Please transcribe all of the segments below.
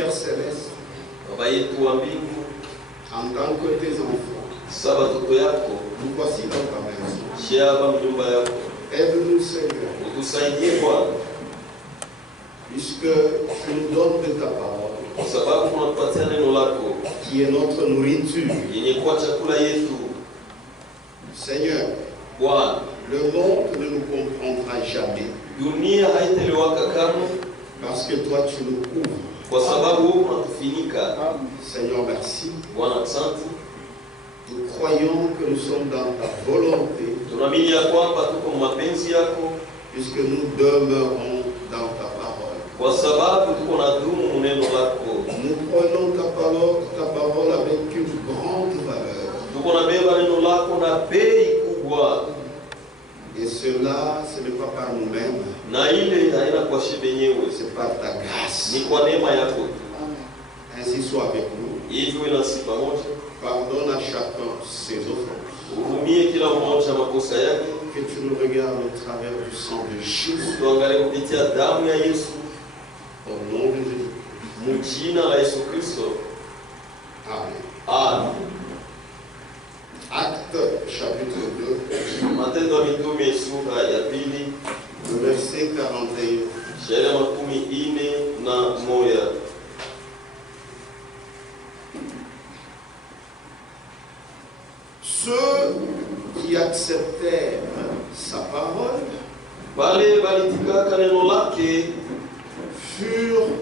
Père Céleste, Baba yetu wa mbingu, en tant que tes enfants, sasa watoto yako, nous voici dans ta maison. shia hapa mjumba yako, Aide-nous, Seigneur, utusaidie Bwana, puisque tu nous donnes de ta parole, kwa sababu unatupatia neno lako qui est notre nourriture. yenye kuwa chakula yetu. Seigneur, Bwana, le monde ne nous comprendra jamais, dunia haitaelewaka kamwe, parce que toi tu nous couvres. kwa sababu wewe unatufunika. Seigneur, merci. Bwana, asante. Nous croyons que nous sommes dans ta volonté, Tunaamini ya kwamba tuko mapenzi yako, puisque nous demeurons dans ta parole. kwa sababu tuko na dumu neno lako. Nous prenons ta parole avec une grande valeur. Tuko na beba neno lako na bei kubwa, Et cela, ce n'est pas par nous-mêmes, na ile haina kwa shibe yenyewe, c'est par ta grâce. ni kwa neema yako. Ainsi soit avec nous. Hivyo nasi pamoja, Pardonne à chacun ses offenses. uhurumie kila mmoja makosa yake, Que tu nous regardes au travers du sang de Jésus. tuangalie kupitia damu ya Yesu, Au nom de Jésus. mjina la Yesu Kristo. Amen. Amen. Acte chapitre 2, Matendo ya Mitume sura ya pili, le verset 41. shairi 41. Ceux qui acceptèrent sa parole Wale walitikaka neno lake furent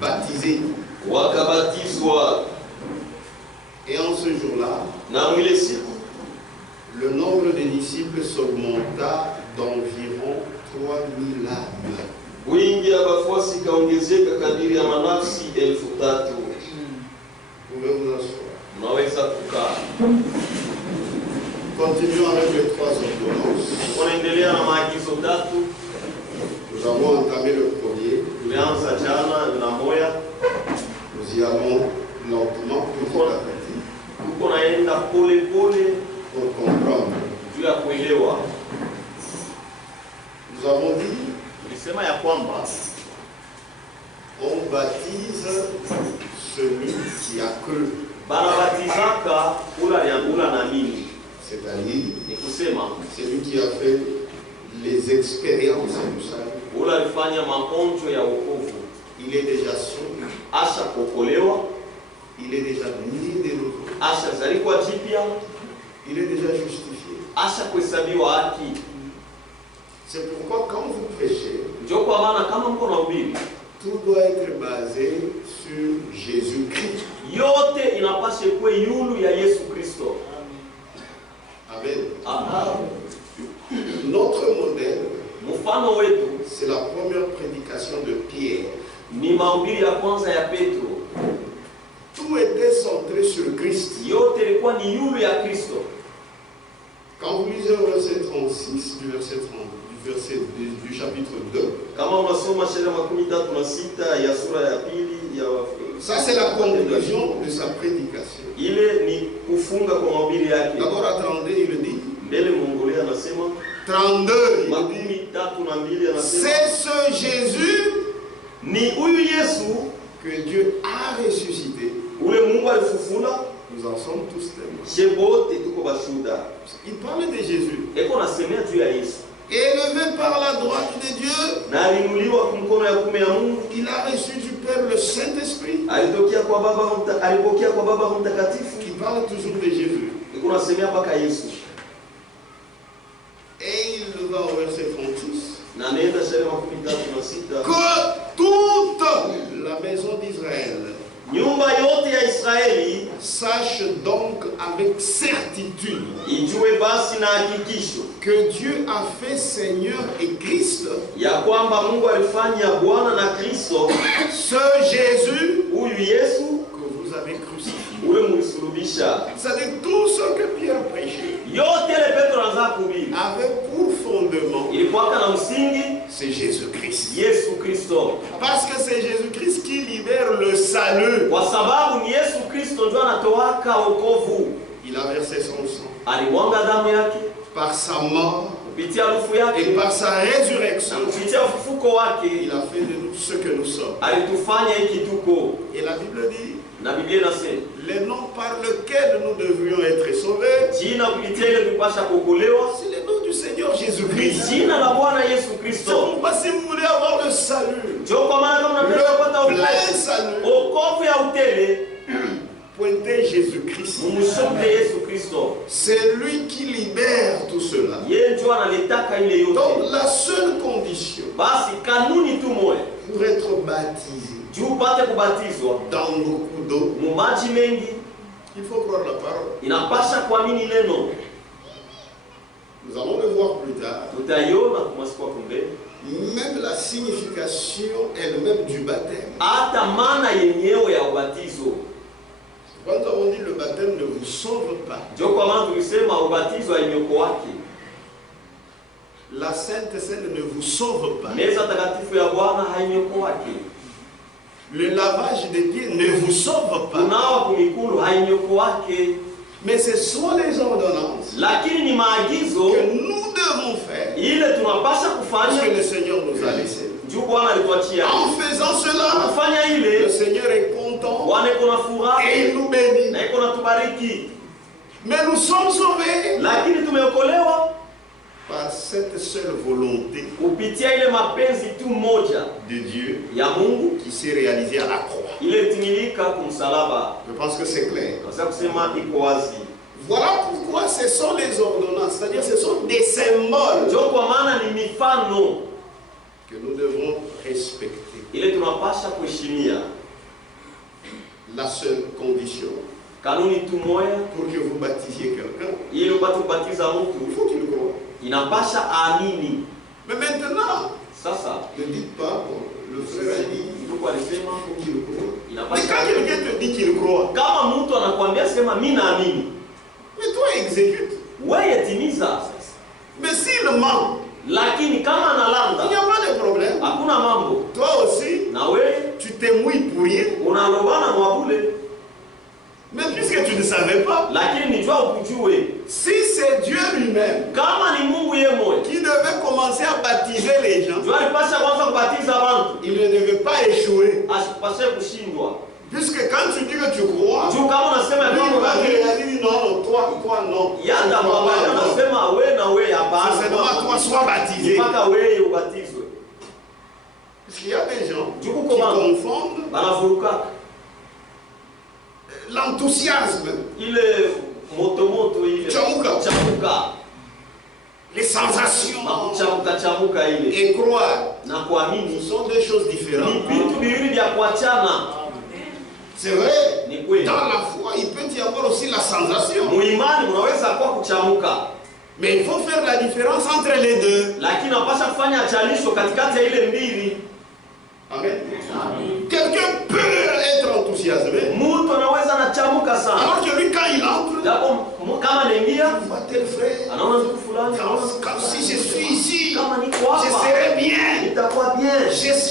baptisés. wakabatizwa, Et en ce jour-là, na mwile siku le nombre de disciples s'augmenta d'environ 3000 âmes. wingi ya wafuasi kaongezeka kadiri ya manafsi 3000. Vous pouvez vous asseoir. Unaweza kukaa. Continuons avec les 3 ordonnances. Tunaendelea na maagizo tatu. Nous avons entamé le premier. Tulianza jana na moya, Nous y allons lentement, petit à petit, tuko naenda pole pole pour comprendre. juu ya kuelewa. Nous avons dit, Tulisema ya kwamba on baptise celui qui a cru. banabatizaka ula na mini, C'est-à-dire, ni kusema celui qui a fait les expériences du salut. ula alifanya maonjo ya wokovu, Il est déjà sauvé. asha kuokolewa, Il est déjà né de nouveau. asha zalikuwa jipya, Il est déjà justifié. asha kuhesabiwa haki. C'est pourquoi quand vous prêchez, Ndio kwa maana kama mko na ubiri, tout doit être basé sur Jésus-Christ. yote inapaswa kuwe yulu ya Yesu Kristo. Amen. Amen. Notre modèle, Mfano wetu c'est la première prédication de Pierre. ni mahubiri ya kwanza ya Petro. Tout était centré sur Christ. Yote ilikuwa ni yulu ya Kristo. Quand vous lisez le verset 36 du chapitre 2, Kama unasoma Sheria 36 ya sura ya pili ya ça c'est la conclusion de sa prédication. ile ni kufunga kwa mahubiri yake. D'abord à 32, il dit, Mbele Mongolia anasema 32, makumi tatu na mbili anasema c'est ce Jésus ni huyu Yesu que Dieu a ressuscité. ule Mungu alifufula. Nous en sommes tous témoins. Shebote tuko bashuda. Il parlait de Jésus. Eko nasemea juu ya Yesu. Élevé par la droite de Dieu, Na alinuliwa kumkono ya kume ya Mungu. il a reçu du Père le Saint-Esprit Alipokea kwa Baba Mtakatifu. qui parle toujours de Jésus. Eko nasemea mpaka Yesu. Et il va au verset 36. Na nenda Sheria 36. Que toute la maison d'Israël Nyumba yote ya Israeli sache donc avec certitude ijue basi na hakikisho que Dieu a fait Seigneur et Christ ya kwamba Mungu alifanya Bwana na Kristo ce Jésus huyu Yesu que vous avez crucifié. ule mlisulubisha. C'est-à-dire tout ce que Pierre prêchait Yote ile Petro anaanza kuhubiri avait pour fondement, ilikuwa na msingi c'est Jésus-Christ. Yesu Kristo, Parce que c'est Jésus-Christ qui libère le salut. kwa sababu ni Yesu Kristo ndio anatoaka wokovu. Il a versé son sang Alimwanga damu yake par sa mort kupitia harufu et yake par sa résurrection. na kupitia ufufuko ufufuko wake il a fait de nous ce que nous sommes. alitufanya hiki tuko. Et la Bible dit, Na Biblia inasema les noms par lesquels nous devrions être sauvés, jina kupitia ile tupasha kuokolewa c'est le nom du Seigneur ni Jésus-Christ. jina la Bwana Yesu C'est Kristo. pourquoi si vous voulez avoir le salut, Ndio kwa maana kama unataka kupata le plein salut, wokovu ya utele, pointez Jésus-Christ. mumshukuru Yesu Kristo. C'est lui qui libère tout cela. Yeye ndio analitaka ile yote. Donc la seule condition Basi kanuni tu moja, pour être baptisé juu upate kubatizwa dans beaucoup d'eau, mu maji mengi, il faut croire la parole. inapasha kuamini neno. Nous allons le voir plus tard. Tutaiona kwa masiku ya mbele. Même la signification elle-même du baptême. Hata maana yenyewe ya ubatizo. Quand on dit le baptême ne vous sauve pas, Ndio kwa maana tulisema ubatizo hainyoko wake. la Sainte Seine ne vous sauve pas. Meza takatifu ya Bwana hainyoko wake. Le lavage des pieds ne vous sauve pas. Kunawa kumikulu hainyoko wake. Mais ce sont les ordonnances Lakini ni maagizo que nous devons faire, ile tunapasha parce que kufanya. le Seigneur nous a laissés. Juu Bwana alituachia. En faisant cela, Kufanya le ile Seigneur est content Bwana iko na furaha et il nous bénit. na iko na tubariki. Mais nous sommes sauvés Lakini tumeokolewa par cette seule volonté kupitia ile mapenzi tu moja de Dieu ya Mungu qui s'est réalisée à la croix. ile timilika kumsalaba. Je pense que c'est clair. Kwa kusema iko wazi. Voilà pourquoi ce sont les ordonnances, c'est-à-dire ce sont des symboles Ndio kwa maana ni mifano que nous devons respecter. ile tunapasha kuheshimia. La seule condition Kanuni tu moja pour que vous baptisiez quelqu'un, ili upate kubatiza il mtu faut qu'il croie. inapasha aamini. Mais maintenant, Sasa ne dites pas, bon, le frère a dit, ndugu alisema il faut qu'il croie. Mais inapasha. quand quelqu'un te dit qu'il croit, Kama mtu anakuambia sema mimi naamini, mais toi exécute. wewe timiza. Mais s'il ment, Lakini kama il n'y analanda a pas de problème. hakuna mambo. Toi aussi, Na wewe tu te mouilles pour rien. unalobana mwabule. Mais puisque tu ne savais pas, Lakini nijua ukujue si c'est Dieu lui-même kama ni Mungu yeye mmoja qui devait commencer à baptiser les gens, ndio alipasha kwanza kubatiza watu, il ne devait pas échouer. asipashe kushindwa. Puisque quand tu dis que tu crois, Juu kama unasema lui, mambo il va mengine réaliser non, toi non. yanda Tu crois baba pas, non. anasema wewe na wewe C'est hapana. seulement toi sois baptisé. Mpaka wewe ubatizwe. Parce qu'il y a des gens Du qui coup, comment confondent banavuruka l'enthousiasme, ile moto ile Chamuka. chamuka les sensations chamuka ile et croire. na Ce kuamini sont deux choses ni différentes. vitu viwili vya kuachana. C'est vrai, Ni kweli dans la foi, il peut y avoir aussi la sensation. muimani unaweza kuwa kuchamuka, Mais il faut faire la différence entre les deux. lakini unapasha kufanya achanisho katikati ya ile mbili. Amen. Quelqu'un peut être enthousiasmé, Mtu anaweza anachamuka sana, alors que lui, quand il entre, japo kama anaingia il voit tel frère. anaona mtu fulani, Comme si je suis ici, kama niko je hapa serai bien, itakuwa bien,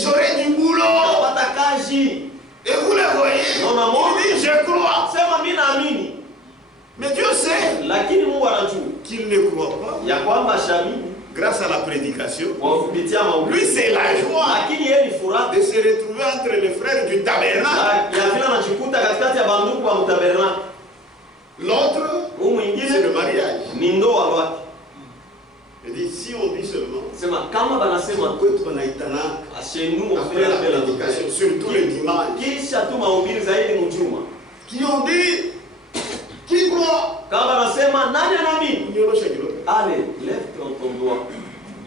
j'aurai du boulot. utapata kazi. Et vous le voyez, Non, maman. il dit je crois. Sema mimi naamini, Mais Dieu sait lakini Mungu anajua qu'il ne croit pas ya kwamba shamini grâce à la prédication. kwa kupitia Lui, mahubiri, c'est la joie lakini yeye ni furaha de se retrouver entre les frères du tabernacle. ya vile anajikuta katikati ya banduku wa mtabernakulo. L'autre, Huu c'est mwingine le mariage. ni ndoa lwake. Il dit si on dit seulement, Sema kama banasema kwetu wanaitana ashenu après la ofere prédication, surtout le dimanche, kisha tu mahubiri zaidi mjuma, qui ont dit qui croit. kama banasema nani anaamini, Nyorosha kidogo. ale left ton doigt,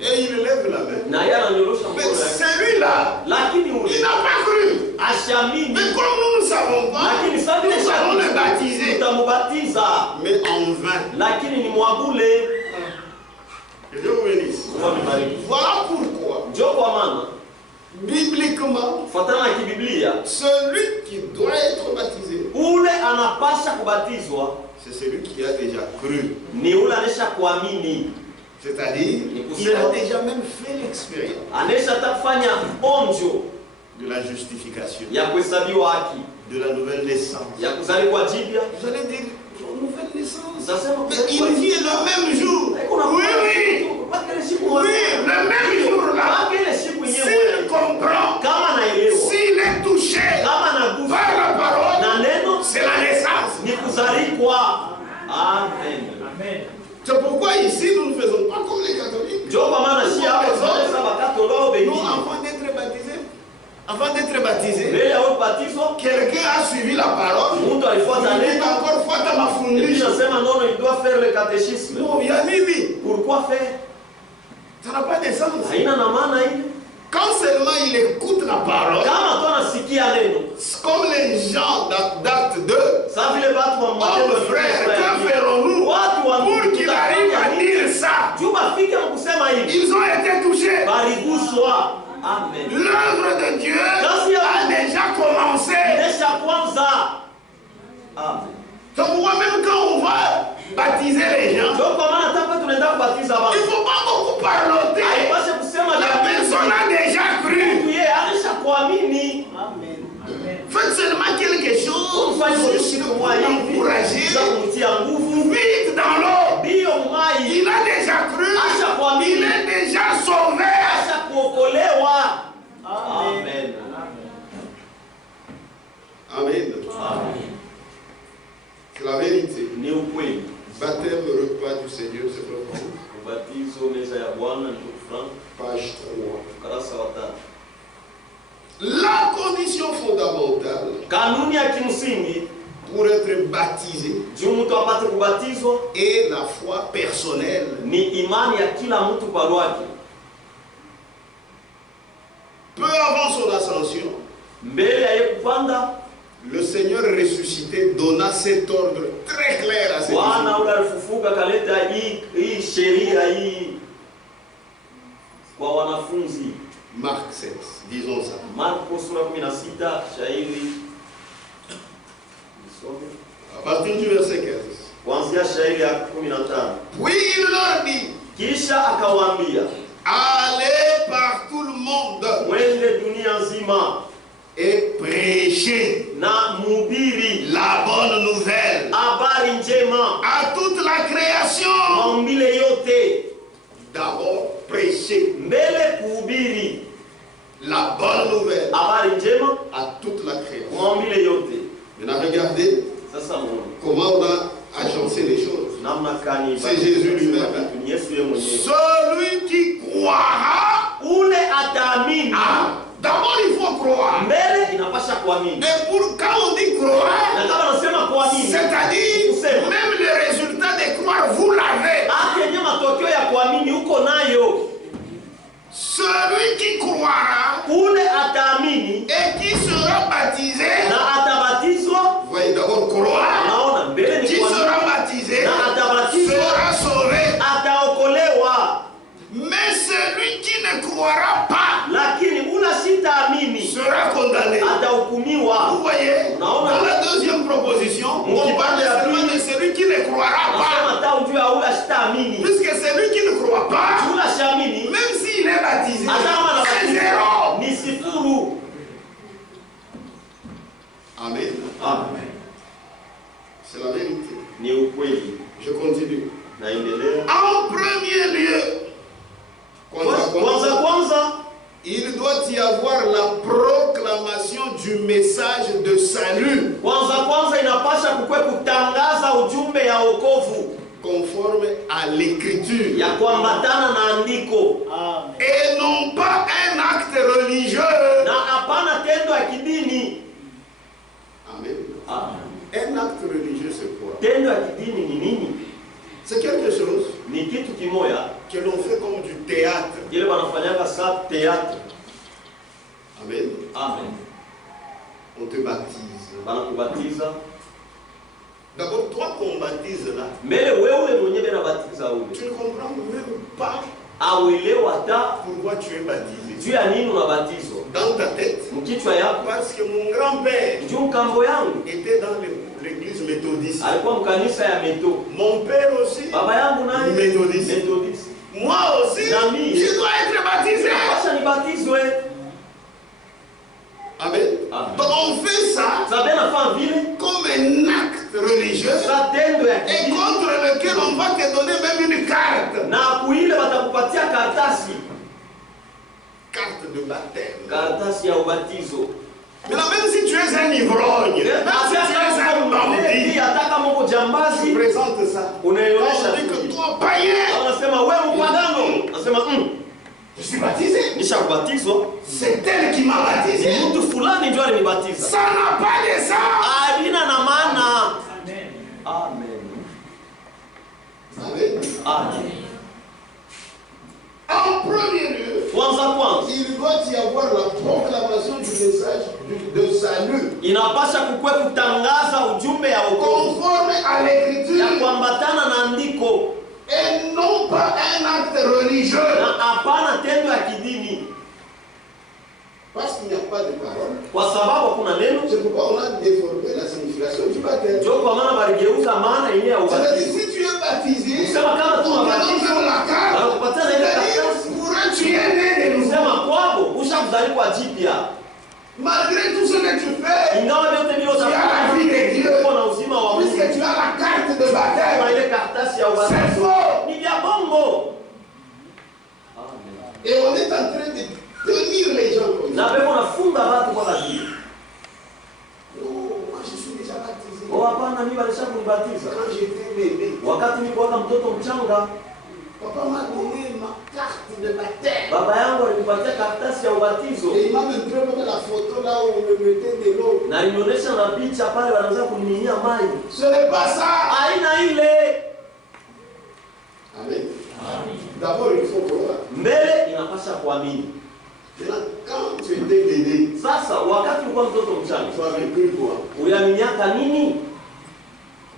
Et il lève la main. na yeye ananyorosha Mais mkono yake, celui-là, lakini il ule n'a pas cru. ashamini, Mais comme nous ne savons pas, lakini sasa vile nous allons le shamini baptiser. tutamubatiza, Mais en vain. lakini ni mwabule. Que Dieu vous bénisse. Voilà pourquoi, Ndio kwa maana bibliquement, kufuatana na kibiblia, celui qui doit être baptisé, ule anapasha kubatizwa c'est celui qui a déjà cru. ni ule anesha kuamini, C'est-à-dire, il a déjà même fait l'expérience anesha takufanya onjo de la justification, ya kuhesabiwa haki, de la nouvelle naissance. ya kuzaliwa jipya. Vous allez dire, nouvelle naissance. Sasema Mais il vit le même jour. Oui, oui. Oui, le même jour là. ile siku Si yenyewe ici, nous ne faisons pas comme les catholiques. Ndio kwa maana si hapa tunaweza bakatolao Non, wengine. avant d'être baptisé, Mbele ya ubatizo, quelqu'un a suivi la parole. mtu alifuata Il dit neno. encore fuata Biblia mafundisho. inasema non, il doit faire le catéchisme. Non, il y a nini. Pourquoi faire? Ça n'a pas de sens. Haina na maana ile. Quand seulement il écoute la parole, Kama tu anasikia neno, comme les gens d'acte 2, sasa vile watu wa oh Matendo frère, que ferons-nous watu wa pour qu'il arrive à dire ça? Juba fike kusema hivi. Ils ont été touchés. Bariguswa. Amen. L'œuvre de Dieu a déjà commencé. Inesha kwanza. Amen. Donc moi-même quand on va baptiser les gens, Ndio kwa maana hata tunaenda kubatiza il watu. ne faut pas beaucoup parloter. Haipaswi kusema La personne a déjà cru. yeye alisha kuamini. Faites seulement quelque chose juste pour l'encourager. Za kumtia nguvu. Vite dans l'eau. Bio mai. Il a déjà cru. Asha kuamini. Il est déjà sauvé. Asha kuokolewa. Amen. Amen. Amen. C'est la vérité. Ni ukweli. Baptême, repas du Seigneur, c'est vrai. Ubatizo meza ya Bwana ni Frank. Page 3. Ukurasa wa 3. La condition fondamentale Kanuni ya kimsingi pour être baptisé juu mtu apate kubatizwa est la foi personnelle. ni imani ya kila mtu kwa lwake. Peu avant son ascension, Mbele ya yeye kupanda, le Seigneur ressuscité donna cet ordre très clair à ses Bwana disciples. ule alifufuka kaleta hii sheria hii kwa wanafunzi. Marc 7, disons ça. Marko sura 16 shairi À partir du verset 15. kuanzia shairi ya 15. Puis il leur dit, Kisha akawaambia, allez par tout le monde mwende dunia nzima et prêchez na mhubiri la bonne nouvelle habari njema à toute la création. maumbile yote. D'abord, prêchez Mbele kuhubiri la bonne nouvelle habari njema à toute la création. maumbile yote. Maintenant, regardez Sasa muone comment on a agencé les choses. namna kani C'est Jésus lui-même. ni Yesu yeye mwenyewe. Celui qui croira, Ule ataamini. d'abord il faut croire. Mbele inapasha kuamini. Et pour quand on dit croire, Na kama nasema kuamini, c'est-à-dire même le résultat de croire, vous l'avez. hata yenye matokeo ya kuamini uko nayo. Celui qui croira Ule ataamini et qui sera baptisé, na atabatizwa. vous voyez d'abord croire, Naona mbele ni qui kuamini sera baptisé na atabatizwa, sera sauvé. ataokolewa. Mais celui qui ne croira pas Lakini ule sitaamini sera condamné. atahukumiwa. Vous voyez, dans la deuxième proposition, on parle seulement de celui qui ne croira pas. Nasema hata ujue ule sitaamini. Puisque celui qui ne croit pas, Ule siamini même s'il est baptisé, atama c'est anabatizwa zéro. ni sifuru. Amen. Amen. C'est la vérité. Ni ukweli. Je continue. Naendelea. En premier lieu, Kwanza il doit y avoir la proclamation du message de salut kwanza inapasha kukwe kutangaza ujumbe ya wokovu conforme à l'écriture ya kuambatana na andiko. et non pas un acte religieux. Na hapana tendo ya kidini. Amen. Amen. Un acte religieux, c'est quoi? Tendo ya kidini ni nini? C'est quelque chose Ni kitu kimoya que l'on fait comme du théâtre. ile wanafanyaka sa théâtre. Amen. Amen. On te baptise. Banakubatiza. D'abord, toi qu'on baptise là, Mbele wewe mwenyewe benabatiza ule. tu ne comprends même pas Auelewa ta pourquoi tu es baptisé. juu ya nini unabatizwa. Dans ta tête, Mkichwa yako parce que mon grand-père juu mkambo yangu était dans l'église méthodiste. alikuwa mkanisa ya Meto. Mon père aussi, Baba yangu naye méthodiste. Methodiste. Moi aussi, Nami. je dois être baptisé. Acha nibatizwe. Amen. Amen. Donc on fait ça Sabe nafanya vile comme un acte religieux sa tendo ya et kidini contre lequel on va te donner même une carte. na kuile watakupatia karatasi Carte de baptême. karatasi ya ubatizo. Maintenant, même si tu es un ivrogne, même si tu es un bandit, Hata kama uko tu jambazi présentes ça. unaonyesha On dit que toi païen. Anasema wewe mpagano. Anasema Je suis baptisé. nishakubatizwa. C'est elle qui m'a baptisé. Mtu fulani ndio alinibatiza. Ça n'a pas de sens. Alina na maana. Amen. Amen. Amen. Amen. En premier lieu, Kwanza il doit y avoir la proclamation du message de salut. inapasha kukwe kutangaza ujumbe ya wokovu Conforme à l'écriture. ya kuambatana na andiko Et non pas un acte religieux. na hapana tendo ya kidini, Parce qu'il n'y a pas de parole. kwa sababu hakuna neno. C'est pourquoi on a déformé la signification du baptême. Ndio kwa maana baligeuza maana yenyewe ya C'est-à-dire, ubatizo. si tu es baptisé, Kusema kama tu on te donne unabatizwa même la carte. wanakupatia na ile C'est-à-dire, karatasi pour eux, tu es né de nouveau. kusema kwako ushakuzaliwa jipya, Malgré tout ce que tu fais, ingawa vyote tu as la vie de Dieu. uko na uzima wa Mungu, Puisque tu as la carte de na baptême. ile karatasi ya C'est ubatizo faux. ni vya bongo. Et on est en train de tenir les gens comme Na ça. pepo nafunga watu kwa kadiri. Non, moi je suis déjà baptisé. Oh, hapana, mimi balisha kunibatiza Quand j'étais bébé, wakati nilikuwa mtoto mchanga. papa m'a donné ma carte de baptême. Baba yangu alinipatia karatasi ya ubatizo Et il m'a montré même la photo là où on me mettait de l'eau. na alinionyesha na picha pale wanaanza kuniminia maji. Ce n'est pas ça. Aina ile Amen. D'abord, il faut croire. mbele inapasha kuamini. Maintenant, quand tu étais bébé, Sasa wakati ulikuwa mtoto mchanga, tu avais cru quoi? uliaminiaka nini?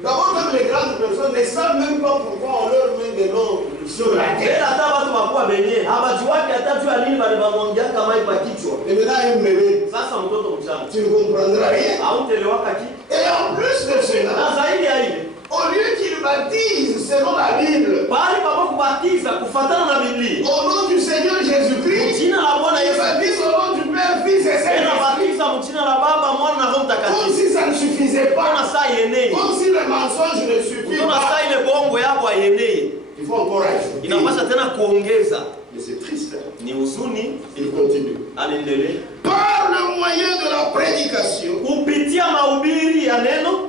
D'abord, même les grandes personnes ne savent même pas pourquoi on leur met des noms sur la Mbele tête. hata watu wakubwa wenyewe hawajuaki hata juu ya nini balibamwangiaka maji kwa kichwa. Et maintenant, un bébé, Sasa mtoto mchanga tu ne comprendras rien. hautelewaka kitu. Et en plus de cela, Na zaidi ya ile, au lieu qu'il baptise selon la Bible, bali baba kubatiza kufatana na Biblia, au nom du Seigneur Jésus-Christ, jina la Bwana il Yesu, baptise au nom du Père, Fils et Saint-Esprit. inabatiza mjina la Baba, Mwana na Roho Comme Mtakatifu. si ça ne suffisait Ona pas. saa yenei. Comme si le mensonge ne suffit Unaona pas. saa ile bongo yako yenei. Il faut encore ajouter. Inapasha tena kuongeza. Mais c'est triste. Hein? Ni huzuni, Il continue. anaendelea. Par le moyen de la prédication, Kupitia mahubiri ya neno,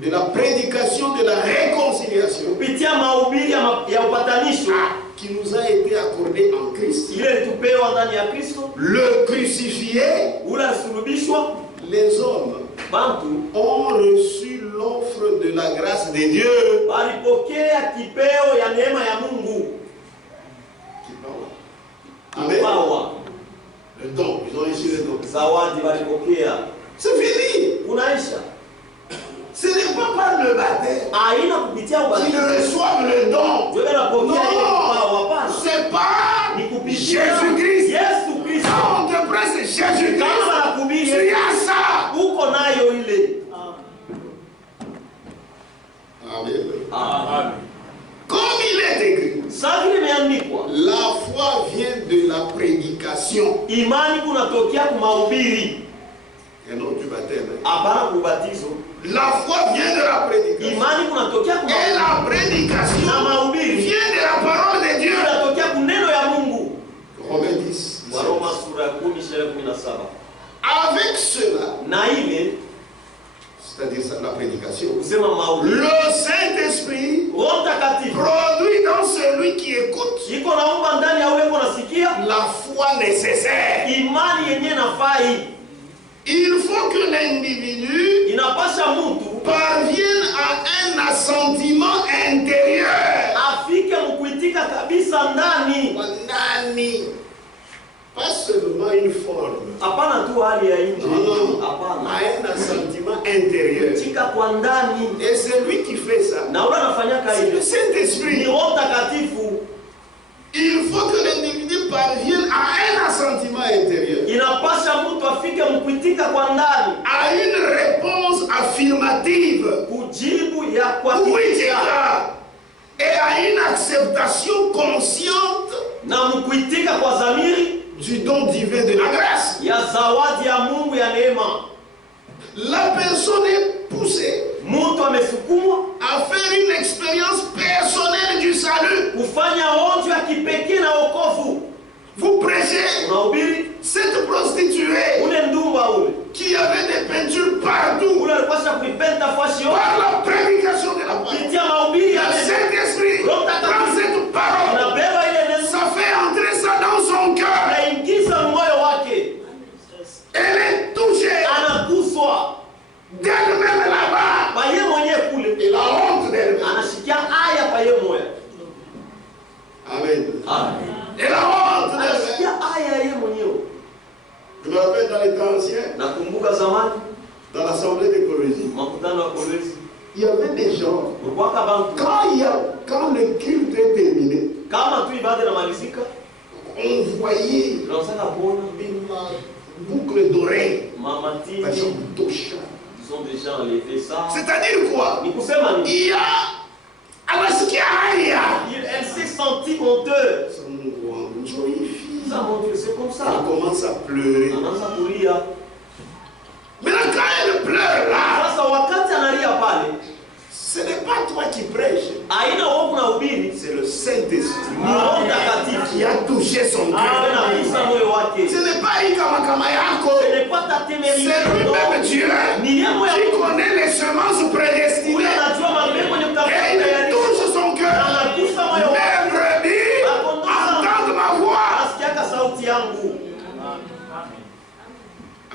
de la prédication de la réconciliation, kupitia mahubiri ya upatanisho qui nous a été accordée en Christ. ile tupewa ndani ya Kristo, Le crucifié, ule asulubishwa, les hommes bantu ont reçu l'offre de la grâce de Dieu. walipokea kipeo ya neema ya Mungu. Amen. Kipawa, Le don, ils ont reçu le don. zawadi walipokea. C'est fini. Unaisha. Ce n'est pas par le baptême Aina kupitia qu'ils ubatizo. reçoivent le don. Wewe unapokea ile kipawa, Non, hapana. c'est pas Ni kupitia Jésus-Christ. Yesu Kristo. Quand on te presse Jésus-Christ, Kama nakuhubiri tu as ça. uko nayo ile. Amen. Amen. Comme il est écrit, Sasa vile imeandikwa, la foi vient de la prédication imani kunatokea kwa mahubiri, et non du baptême. hapana kubatizo. La foi vient de la prédication. Imani kunatokea kwa Et mahubiri. la prédication Na mahubiri vient de la parole de Dieu. kunatokea kwa neno ya Mungu. Romains 10. Waroma sura ya 10 shairi 17. Avec cela, Na ile c'est-à-dire ça, la prédication, kusema mahubiri, le Saint-Esprit Roho Mtakatifu produit dans celui qui écoute iko naumba ndani ya ule unasikia la foi nécessaire. imani yenyewe nafai. Il faut que l'individu Inapasha mtu parvienne à un assentiment intérieur. afike mkuitika kabisa ndani, Ndani. Pas seulement une forme. hapana tu hali ya nje, Non, hapana, à un assentiment intérieur. tika kwa ndani. Et celui qui fait ça, Na ule anafanyaka c'est le ile ni Saint-Esprit. Roho Mtakatifu. Il faut que l'individu parvienne à un assentiment intérieur, Inapasha mtu afike mkuitika kwa ndani, à une réponse affirmative, kujibu ya oui, kuhakikisha et à une acceptation consciente na mkuitika kwa dhamiri du don divin de la grâce. ya zawadi ya Mungu ya neema. La personne est poussée Mtu amesukumwa à faire une expérience personnelle du salut. kufanya onjo ya kipekee na wokovu. Vous prêchez Unahubiri cette prostituée ule ndumba ule qui avait des peintures partout ule alipasha kuipenda fashi yote par la prédication de la parole. kupitia mahubiri ya Le neno. Saint-Esprit dans les temps anciens, Nakumbuka zamani dans l'assemblée de Colosie, makutano ya Kolwezi il y avait des gens, kulikuwaka bantu quand le culte est terminé, kama tu ibada inamalizika on voyait tunasaka kuona une boucle d'oreilles, mamatini par exemple, Tosha. ils ont déjà enlevé ça. C'est-à-dire quoi? Ni kusema nini? Il y a Abasikia haya. Elle s'est sentie honteuse. Ça nous rend une jolie fille. Ça montre que c'est comme ça. Elle commence à pleurer. Anaanza kulia. Maintenant, quand elle pleure là, Sasa wakati analia pale, ce n'est pas toi qui prêches. haina wewe unahubiri, C'est le Saint-Esprit ni Roho Mtakatifu qui a touché son cœur. anagusa moyo wake. Ce n'est pas Ikamakama yako. Ce n'est pas ta témérité. C'est lui-même Dieu Ni yeye mwenyewe qui connaît les semences prédestinées. anajua mambo kwenye Et kutafuta il tayari. touche son cœur. Anagusa moyo wake. Mes brebis entendent ma voix. Asikiaka sauti yangu.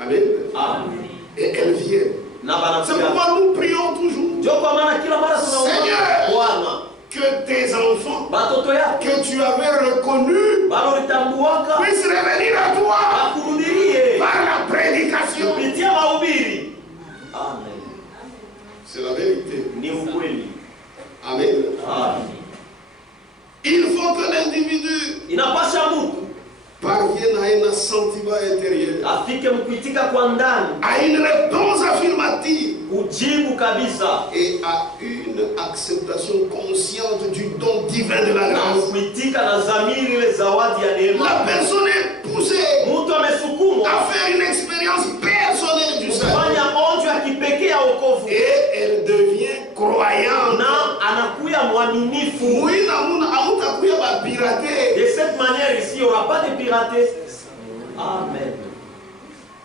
Amen. Amen. Et elles viennent. Na C'est banakuja. pourquoi nous prions toujours. Ndio kwa maana kila mara tunaomba Seigneur, Bwana, que tes enfants batoto yako que tu avais reconnus balolitambuaka puissent revenir à toi bakurudirie par la prédication. kupitia mahubiri. Amen. C'est la vérité. Ni ukweli. Amen. Amen. Il faut que l'individu Inapasha mtu parvienne à un assentiment intérieur, afike mkuitika kwa ndani, à une réponse affirmative kujibu kabisa, et à une acceptation consciente du don divin de la na grâce. mkuitika na dhamiri ile zawadi ya neema. La personne est poussée Mtu amesukumwa à faire une expérience personnelle du salut kufanya onjo ya kipekee ya wokovu et elle devient croyante. na anakuya mwaminifu. Oui, amutakuya ba pirater. De cette manière ici, il n'y aura pas de piraterie. Amen.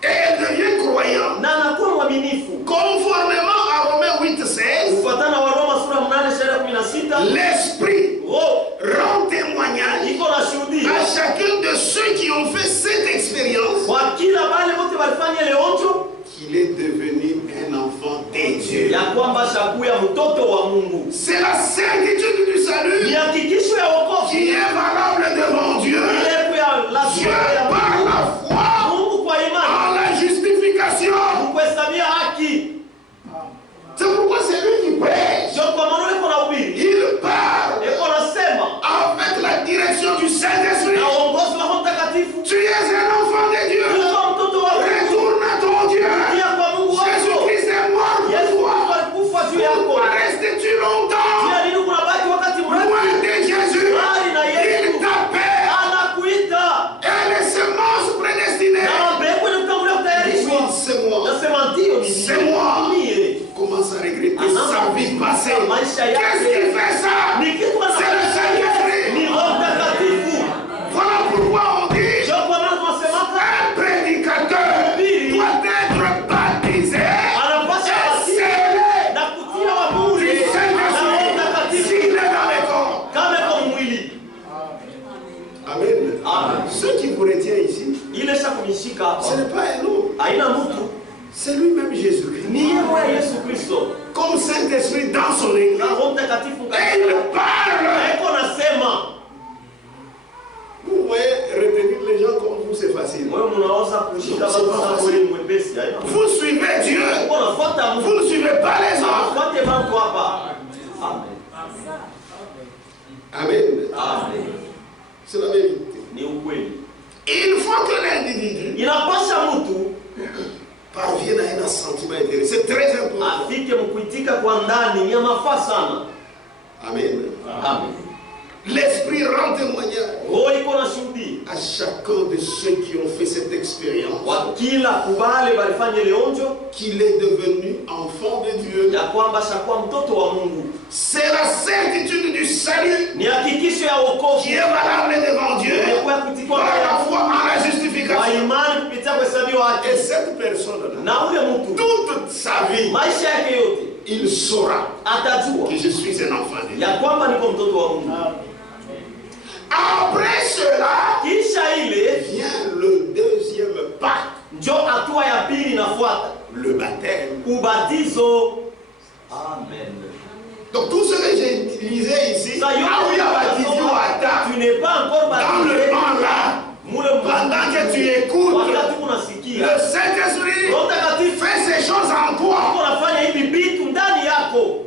Et elle devient croyante. Na anakuwa mwaminifu. Conformément à Romains 8:16, Kufuatana na Waroma sura 8:16, l'Esprit Roho rend témoignage iko na shuhudia à chacun de ceux qui ont fait cette expérience kwa kila wale wote walifanya ile onjo qu'il est devenu un enfant de Dieu. ya kwamba shakuya mtoto wa Mungu. C'est la certitude du Ni salut hakikisho ya wokovu qui est valable devant Dieu. ile kwa Dieu lazima ya par la foi Mungu kwa imani en la justification. kuhesabia haki. C'est pourquoi c'est lui qui prêche. Sio kwa maana iko na ubiri. Il parle Iko nasema avec la direction du Saint-Esprit. na uongozi wa Roho Mtakatifu. Tu es un enfant de Dieu. Uko mtoto wa Mungu. Retourne à ton Dieu. Pia kwa Mungu wako. Jésus-Christ est mort Yesu pour toi. alikufa juu yako. Pourquoi restes-tu longtemps Pia nini kunabaki wakati mrefu? loin de Jésus? Mbali na Yesu. Il t'appelle. Anakuita. Et les semences prédestinées. Na mbegu ni kutangulia kutayarishwa. Oui, c'est moi. Nasema ndio mimi. C'est moi. Mie. Commence à regretter sa vie passée. Maisha yake. Qu'est-ce qui fait ça? Ni kitu C'est le Saint-Esprit. Ni Roho Mtakatifu. Voilà pourquoi on dit Ndio kwa maana tunasemaka un prédicateur doit être baptisé anapaswa et basi scellé na kutia wa Mungu du na Roho Saint-Esprit Mtakatifu s'il est dans les corps. kama kwa mwili. Amen. Amen. Ce qui vous retient ici, Ile sha kumishika hapa. ce n'est pas un homme, Haina mtu. c'est lui-même Jésus-Christ. Ni yeye Yesu Kristo. Comme Saint-Esprit dans son église. Na Roho Mtakatifu Et il parle. eko nasema. Vous voyez, retenir les gens comme vous, c'est facile. Wewe mnaweza kushika watu sana wewe mwepesi. Haina. Vous suivez Dieu. Unafuata Mungu. Vous ne suivez pas les hommes. Unafuate mambo hapa. Amen. Amen. Amen. C'est la vérité. Ni ukweli. Il faut que l'individu Inapasha mtu parvienne à un assentiment intérieur. C'est très important. afike mkuitika kwa ndani ni mafaa sana. Amen. Amen. L'Esprit rend témoignage Roho iko na shuhudi à chacun de ceux qui ont fait cette expérience kwa kila kubale balifanya ile onjo qu'il est devenu enfant de Dieu. ya kwamba shakuwa mtoto wa Mungu. C'est la certitude du salut Ni hakikisho ya wokovu qui est valable devant Dieu kwa kutikwa par la kwa foi en la justification. imani kupitia kuhesabiwa haki. Et cette personne-là, Na ule mtu toute sa vie, maisha yake yote il saura atajua que je suis un enfant de Dieu. ya kwamba niko mtoto wa Mungu. Après cela, Kisha ile vient le deuxième pas, njo hatua ya pili inafuata, le baptême. ubatizo. Amen. Donc tout ce que j'ai lisé ici, Ça, ah oui, la baptisation à tu n'es pas encore dans le baptisé. banc là, Moule pendant que tu écoutes, wakati unasikia le Saint-Esprit Roho Mtakatifu fait ces choses en toi. unafanya hivi vitu ndani yako.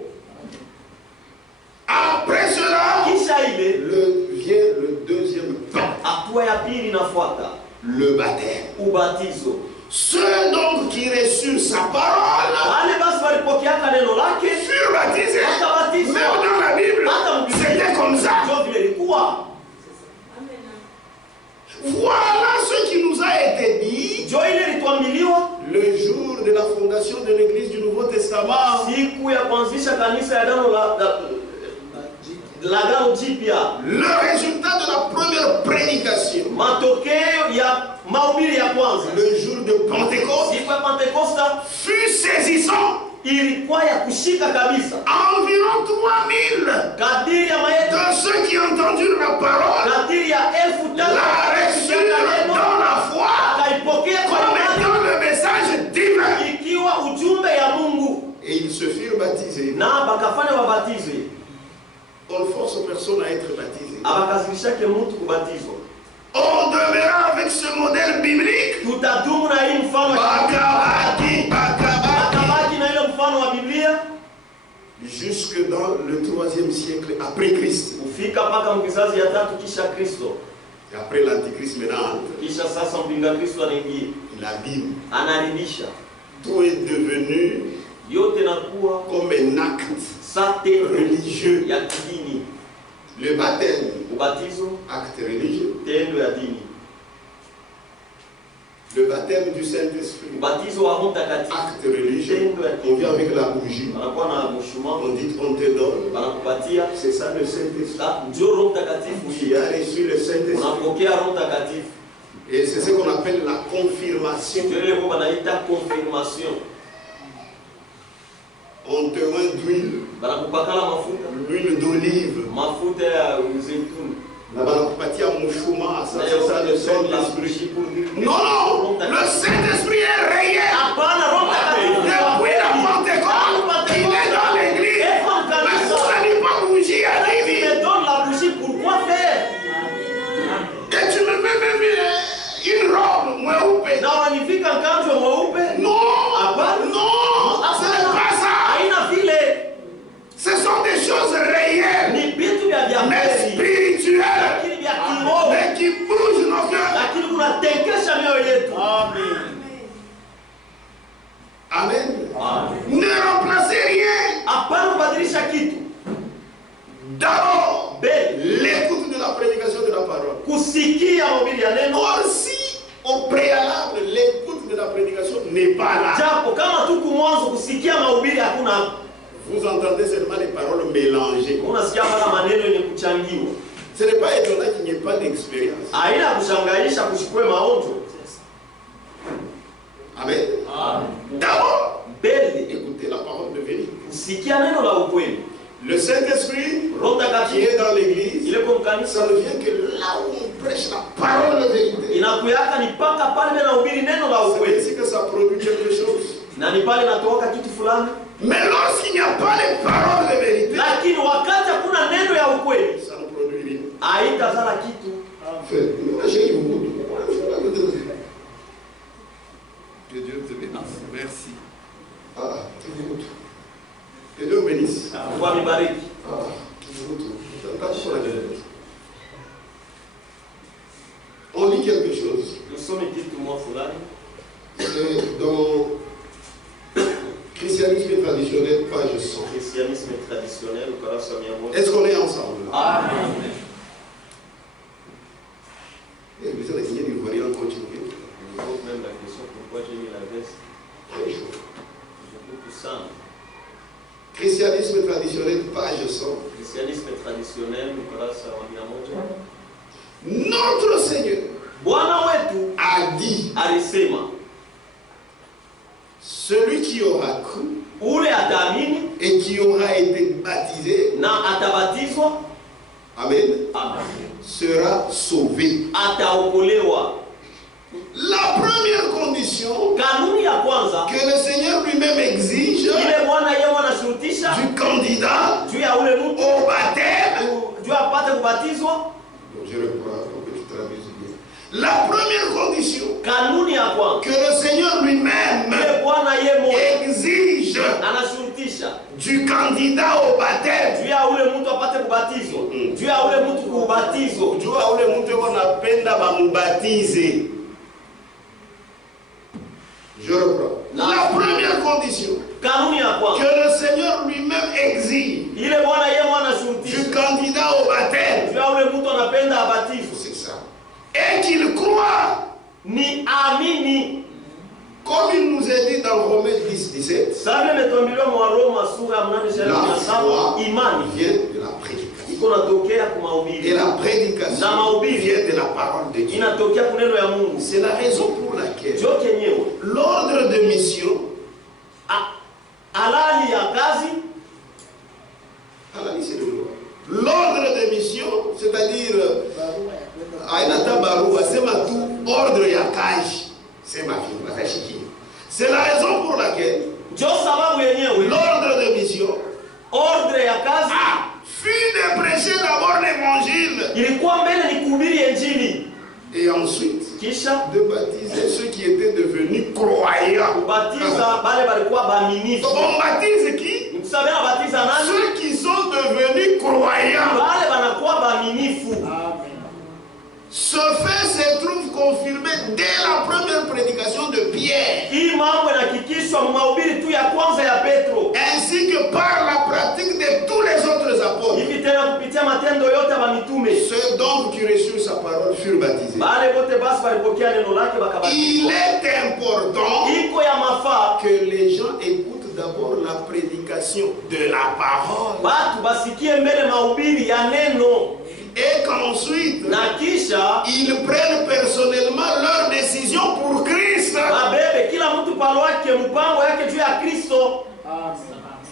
Après cela, Kisha ile vient le deuxième pas, hatua ya pili inafuata, le baptême. ubatizo. Ceux donc qui reçurent sa parole Wale basi walipokeaka neno lake furent baptisés. wakabatizwa. Même dans la Bible, c'était comme ça. Ndio vile ilikuwa. Voilà ce qui nous a été dit Ndio ile ilituambiliwa le jour de la fondation de l'église du Nouveau Testament. siku ya kuanzisha kanisa ya Agano la Agano Jipya. Le résultat de la première prédication, Matokeo ya mahubiri ya kwanza, le jour de Pentecôte, siku ya Pentekosta, fut saisissant. ilikuwa ya kushika kabisa. Environ 3000 Kadiri ya mayetu, de ceux qui entendirent la parole kadiri ya 1000 la reçurent dans la foi akaipokea kwa comme imani, étant le message divin. ikiwa ujumbe ya Mungu, Et ils se furent baptisés. na bakafanya wabatizwe. On force personne à être baptisé. Abakazilishake mtu kubatizwa. On demeura avec ce modèle biblique. Tutadumu na hii mfano Bakabaki. akabaki na ile mfano wa Biblia Jusque dans le 3e siècle après Christ. kufika mpaka mkizazi ya tatu kisha Kristo. Et après l'Antichrist maintenant, Kisha sasa mpinga Kristo anaingia, il abîme. anaharibisha Tout est devenu yote, nakuwa comme un acte sate religieux. ya kidini. Le baptême, Ubatizo acte religieux. tendo ya dini. Le baptême du Saint-Esprit, Ubatizo wa Roho Mtakatifu acte religieux. tendo ya On dini. vient avec la bougie. Wanakuwa na mshumaa, On dit on te donne. wanakupatia C'est ça le Saint-Esprit. ndio Roho Mtakatifu. Tu as reçu le Saint-Esprit. Unapokea Roho Mtakatifu, Et c'est ce qu'on appelle la confirmation. ndio ile kwa wanaita confirmation. On te met d'huile, Banakupakala mafuta, l'huile d'olive. mafuta ya zeituni. Banakupatia mouchouma, ça Na c'est ça le Saint-Esprit. Saint-Esprit. Non, non, le Saint-Esprit est réel. Hapana, Roho Mtakatifu Depuis la Pentecôte, il est dans l'église. Mais vous n'allez pas bouger à tu l'église. me donnes la bougie, pourquoi faire? Et tu me mets même une robe mweupe. Na wanifika nkanjo mweupe? Non, Hapana. non, ce n'est pas ça. Haina vile. Ce sont des choses réelles, Ni vitu vya mais kweli, spirituelles, lakini vya kiroho, mais qui bougent nos cœurs. lakini kunatenkesha mioyo yetu. Amen. Amen. Ne remplacez rien. Hapana kubadilisha kitu. D'abord, Mbele, l'écoute de la prédication de la parole. kusikia mahubiri ya neno. Or, si au préalable, l'écoute de la prédication n'est pas là, Japo kama tu kumwanzo kusikia mahubiri hakuna, vous entendez seulement les paroles mélangées. unasikia mpaka maneno yenye kuchangiwa. Ce n'est pas étonnant qu'il n'y ait pas d'expérience. Haina ya kushangaisha kushikwe maonjo. Amen. Amen. D'abord, Mbele, écoutez la parole de vérité. kusikia neno la ukweli. Le Saint-Esprit Roho qui Mtakatifu est dans l'église, ile kwa kanisa ça ne vient que là où on prêche la parole de vérité. inakuyaka ni paka pale mimi nahubiri neno la C'est ukweli, ici que ça produit quelque chose. na ni pale natoka kitu fulani. Mais lorsqu'il n'y a pas les paroles de vérité, Lakini wakati hakuna neno ya ukweli ça ne produit rien. haitazala kitu. Que Dieu te bénisse. Merci. Ah, que Dieu bénisse. Kwa mibariki. On lit quelque chose. Tusome kitu mwa fulani C'est dans Christianisme traditionnel, page 100. Christianisme traditionnel ukurasa wa 100. Est-ce qu'on est ensemble? Amen. Et vous êtes signé du voyant continuer. Je pose même la question pourquoi j'ai mis la veste. Très chaud. Je coupe ça. Christianisme traditionnel, page 100. Christianisme traditionnel ukurasa wa 100. Notre Seigneur Bwana wetu a dit, alisema, celui qui aura cru ule ataamini et qui aura été baptisé, na atabatizwa, amen, amen, sera sauvé. ataokolewa. La première condition Kanuni ya kwanza que le Seigneur lui-même exige ile Bwana yeye anashurutisha du candidat juu ya ule mtu au baptême, juu apate kubatizwa. je reprends pour que tu traduises bien. La première condition condition Kanuni ya kwanza, que le Seigneur lui-même ile Bwana yeye mwenyewe exige anashurutisha du candidat au baptême. juu ya ule mtu apate kubatizwa, juu ya ule mtu kubatizwa, Juu ya ule mtu yuko napenda bamubatize. Je reprends. La première condition kanuni ya que kwanza, le Seigneur lui-même exige ile Bwana yeye mwenyewe anashurutisha du candidat au baptême, juu ya ule mtu anapenda abatizwe, c'est ça. Et qu'il croit, ni amini. comme il nous est dit dans Romains 10-17, Sasa imetuambiwa mwa Roma sura ya 8 la foi imani vient de la prédication. iko natokea kwa Et mahubiri, la prédication Na mahubiri vient de la parole de Dieu. inatokea kwa neno ya Mungu. C'est la raison pour laquelle Ndio kenyewe l'ordre de mission, halali ya kazi, l'ordre de mission, c'est-à-dire Ainata Barua, c'est ma tout ordre ya kaji, c'est ma fille, ma fille. C'est la raison pour laquelle ndio sababu yenyewe l'ordre de mission ordre ya kazi fut de prêcher d'abord l'évangile ilikuwa mbele ni kuhubiri injili, et ensuite kisha de baptiser ceux qui étaient devenus croyants. kubatiza bale balikuwa baaminifu. On baptise qui? Mtusabia batiza nani? Ceux qui sont devenus croyants. Bale banakuwa baaminifu. Ce fait se trouve confirmé dès la première prédication de Pierre, Hii mambo inahakikishwa mahubiri tu ya kwanza ya Petro, ainsi que par la pratique de tous les autres apôtres. hivi tena kupitia matendo yote ya mitume. Ceux donc qui reçurent sa parole furent baptisés. Bale bote basi walipokea neno lake Il bakabatizwa. est important Iko ya mafaa que les gens écoutent d'abord la prédication de la parole batu basikie mbele mahubiri ya neno, et qu'ensuite na kisha ils prennent personnellement leur décision pour Christ. babebe kila mtu palo wake mpango yake juu ya Kristo.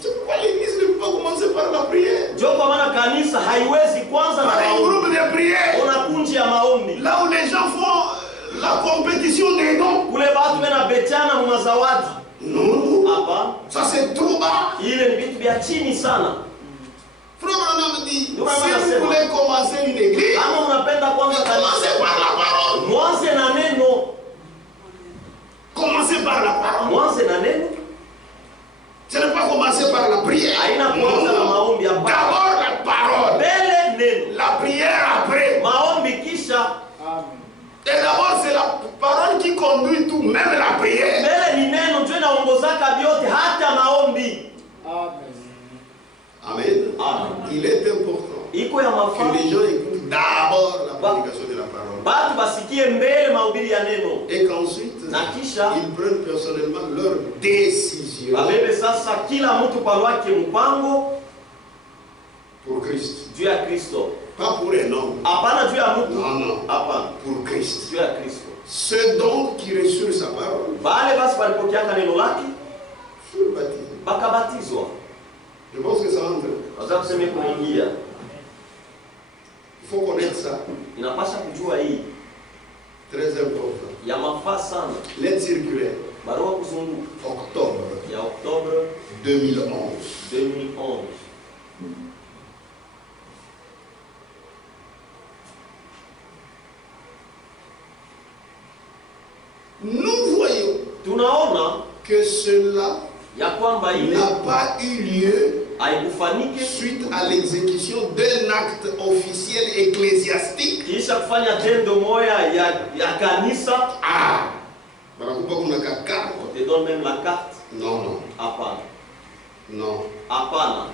C'est pourquoi l'église ne peut pas commencer par la prière. Ndio kwa maana kanisa haiwezi kwanza na Par un maombi. groupe de prière. Kuna kunji ya maombi Là où les gens font la compétition des dons. kule batu bena betana mu mazawadi. Non, Hapa ça c'est trop bas. ile ni vitu vya chini sana. Frère Branham dit, si Nous vous voulez commencer une église, Kama unapenda kwanza commencez kanisa, par la parole. mwanze na neno, Commencez par la parole. mwanze na neno. Ce n'est pas commencer par la prière. Haina kwanza na maombi hapa. D'abord la parole. Mbele neno, La prière après. maombi kisha. Et d'abord c'est la parole qui conduit tout, même la prière. Mbele ni neno ndio inaongozaka vyote hata maombi. Amen. Amen. Il est important Iko ya mafaa. que les gens écoutent d'abord la prédication de la parole. Batu basikie mbele mahubiri ya neno. Et qu'ensuite, Na kisha ils prennent personnellement leur décision babebe sasa kila mtu kwa wake mpango pour Christ. juu ya Kristo. Pas pour un homme. Hapana juu ya mtu. Non, non. Hapana Pour Christ. juu ya Kristo. Ceux donc qui reçurent sa parole Bale basi walipokeaka neno lake furent baptisés. bakabatizwa. Je pense que ça entre. Wazaa kusema kuingia. Il faut connaître ça. Inapasha kujua hii Très important. ya mafaa sana. Lettre circulaire, Barua kuzunguka octobre ya Oktoba 2011. 2011. Nous voyons Tunaona que cela ya kwamba ile n'a pas eu lieu haikufanike suite à l'exécution d'un acte officiel ecclésiastique. kisha kufanya tendo moya ya kanisa. Ah, barakupa kuna kaka. On te donne même la carte. Non, non, Hapana, non. hapana.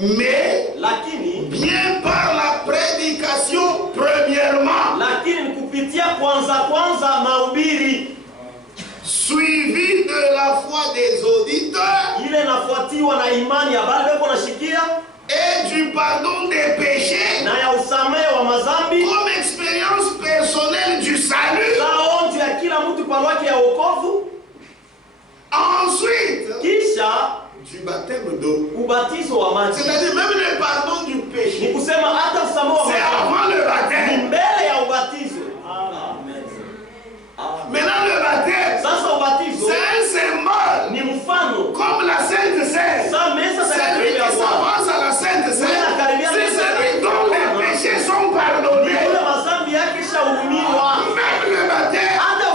Mais Lakini bien par la prédication premièrement, lakini kupitia kwanza mahubiri suivi de la foi des auditeurs ile nafuatiwa na imani ya bale beko nashikia et du pardon des péchés na ya usamehe wa mazambi comme expérience personnelle du salut. saonjo ya kila mtu kwa wake ya wokovu. Ensuite, Kisha du baptême d'eau. ubatizo wa maji, C'est-à-dire même le pardon du ni péché. kusema hata usamehe wa C'est mazambi avant le ni baptême. mbele ya ubatizo. Maintenant le baptême, Sasa ubatizo c'est un symbole. ni mfano Comme la Sainte Seine. sa mesa Celui takatifu ya qui Bwana. s'avance à la Sainte Seine, c'est celui dont les péchés sont pardonnés. Ule mazambi yake shahurumiwa. Même le baptême, Hata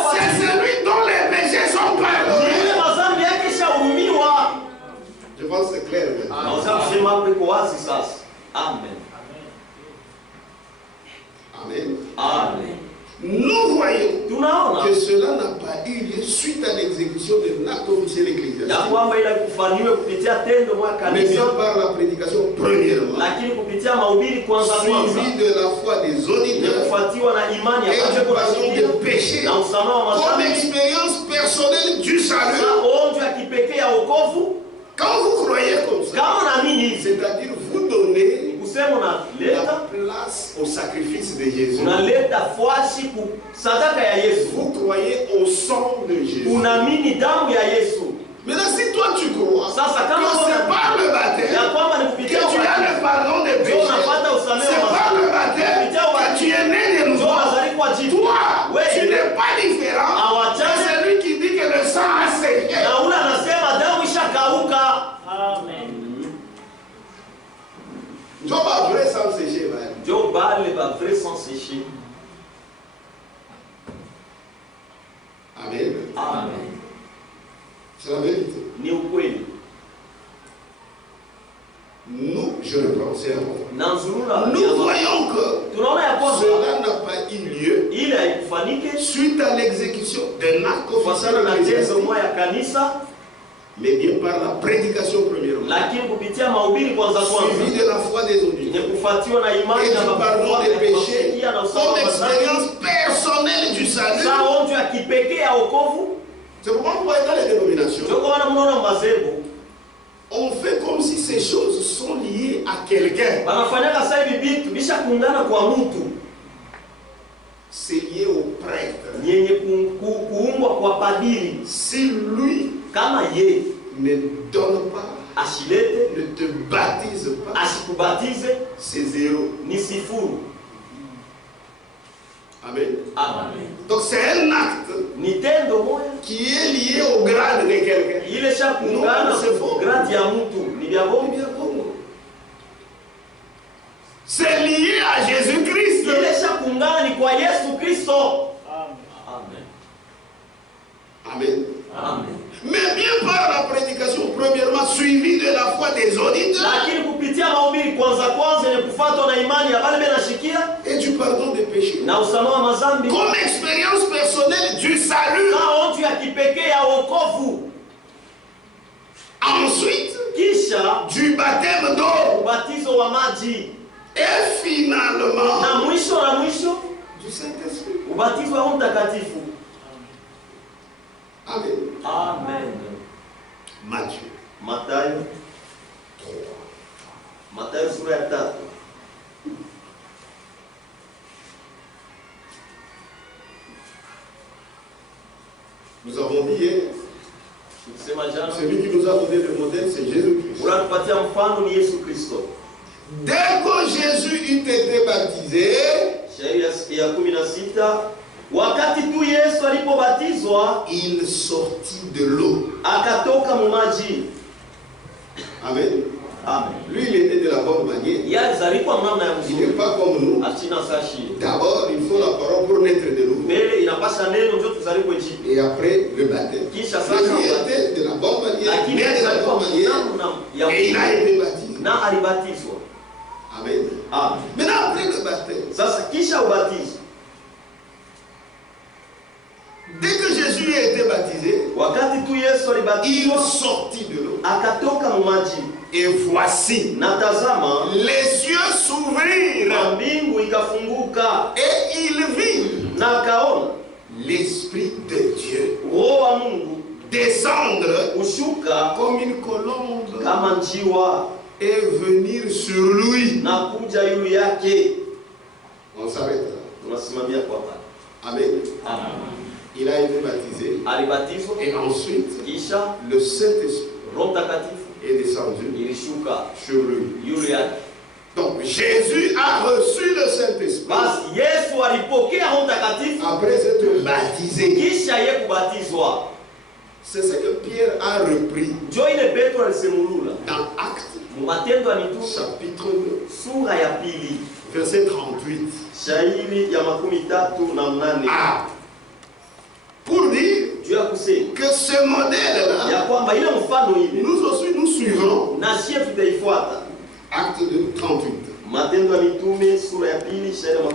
eu lieu suite à l'exécution de l'acte officiel ya ecclésiastique, kwamba ile kufanywe kupitia tendo moja mais bien kanisa, par la prédication premièrement, lakini kupitia mahubiri kwanza suivi de la foi des auditeurs kufuatiwa na imani ya et du watu pardon wanasikia des péchés, na usamaha wa comme madhambi, expérience personnelle du salut. na onjo ya kipekee ya wokovu. Quand vous croyez comme ça, Kama naamini hivi, c'est-à-dire vous donnez kusema la unaleta place au sacrifice de Jésus. unaleta fuashi ku sadaka ya Yesu, Vous croyez au sang de Jésus. unaamini damu ya Yesu. Maintenant, si toi tu crois Sasa kama que c'est par le ya baptême kwamba ni que kupitia tu as le pardon des ndio péchés, unapata usamehe c'est wa par le dhambi, baptême que tu es né de ndio nouveau. unazaliwa jipya. Toi, tu Wewe n'es pas différent de hawachane celui qui dit que le sang a séché. na ule anasema damu ishakauka. Amen. Job a vrai sang séché. Ndio bale ba vrai sans sécher. Amen. Amen. C'est la vérité. Ni ukweli. Nous, je reprends, c'est important. Na nzurura Nous voyons que tunaona ya kwamba cela n'a pas eu lieu ile haikufanike suite à l'exécution d'un acte officiel kufuatana na tendo ecclésiastique, moja ya kanisa, mais bien par la prédication premièrement, lakini kupitia mahubiri kwanza suivi de la foi des yenye auditeurs kufuatiwa na imani et na du pardon mafua des ya péchés kuwafikia na usawa comme wa dhambi, expérience personnelle du salut. saa onjo ya kipekee ya wokovu. C'est pourquoi vous voyez dans les dénominations, Ndio kwa maana mnaona madhehebu on fait comme si ces choses sont liées à quelqu'un. wanafanyaka sasa hivi vitu vishakuungana kwa mtu C'est lié au prêtre. yenye kuumbwa kwa padiri. Si lui Kama ye ne donne pas, ashilete ne te baptise pas, asikubatize c'est zéro. ni sifuru. Amen. Amen. Donc c'est un acte Ni tendo moja qui est lié au grade de quelqu'un. ile shakuungana Non, c'est faux. gradi ya mtu ni vya bongo. C'est lié à Jésus-Christ. Ile shakuungana ni kwa Yesu Kristo. Amen. Amen. Amen. Amen. Mais bien par la prédication, premièrement, suivie de la foi des auditeurs Lakini kupitia mahubiri kwanza yenye kufuatwa na imani ya wale benashikia et du pardon des péchés, na usamaha wa madhambi, comme expérience personnelle du salut. na onju ya kipekee ya wokovu, Ensuite, kisha du baptême d'eau ubatizo wa maji, et finalement na mwisho du Saint-Esprit. ubatizo wa Roho Mtakatifu. Amen. Amen. Matthieu Mathayo 3. Mathayo sura ya 3. Nous avons dit hier, Tukisema jana, celui qui nous a donné le modèle, c'est Jésus-Christ. unatupatia mfano ni Yesu Kristo. Dès que Jésus eut été baptisé, Sheria ya 16, wakati tu Yesu alipobatizwa il sortit de l'eau. akatoka mu maji. Amen. Amen. Lui, il était de la bonne manière. Yeye alizaliwa namna ya Il n'est mzuri, pas comme nous. achina sashi. D'abord, il faut la parole pour naître de nouveau. Mbele inapasha neno ndio tuzaliwe jipya. Et après, le baptême. Kisha Mais sasa lui était de la bonne manière, lakini né de la alizaliwa bonne manière, namna ya et il a mzuri été baptisé. na alibatizwa. Amen. Amen. Maintenant, après le baptême, Sasa kisha ubatizo, dès que Jésus a été baptisé, wakati tu Yesu il alibatizwa sortit de l'eau. akatoka mu maji, Et voici, na tazama les cieux s'ouvrirent na mbingu ikafunguka, et il vit na akaona l'Esprit de Dieu Roho wa Mungu descendre kushuka comme une colombe kama njiwa et venir sur lui. na kuja yule yake. On s'arrête là. Tunasimamia kwa pale. Amen. Amen. Il a été baptisé Alibatizwa, et ensuite kisha le Saint-Esprit Roho Mtakatifu est descendu ilishuka sur lui. yule yake. Donc Jésus a reçu le Saint-Esprit Basi Yesu alipokea Roho Mtakatifu après être baptisé. kisha ye kubatizwa. C'est ce que Pierre a repris Njo ile Petro alisemulula dans Actes mu Matendo ya Mitume chapitre 2, sura ya pili verset 38. shairi ya 38. Ah, pour dire Juu ya kusema que ce modèle-là, ya kwamba ile mfano ile nous aussi nous suivrons. na sie tutaifuata. Acte 2, 38. Matendo ya Mitume sura ya pili shairi ya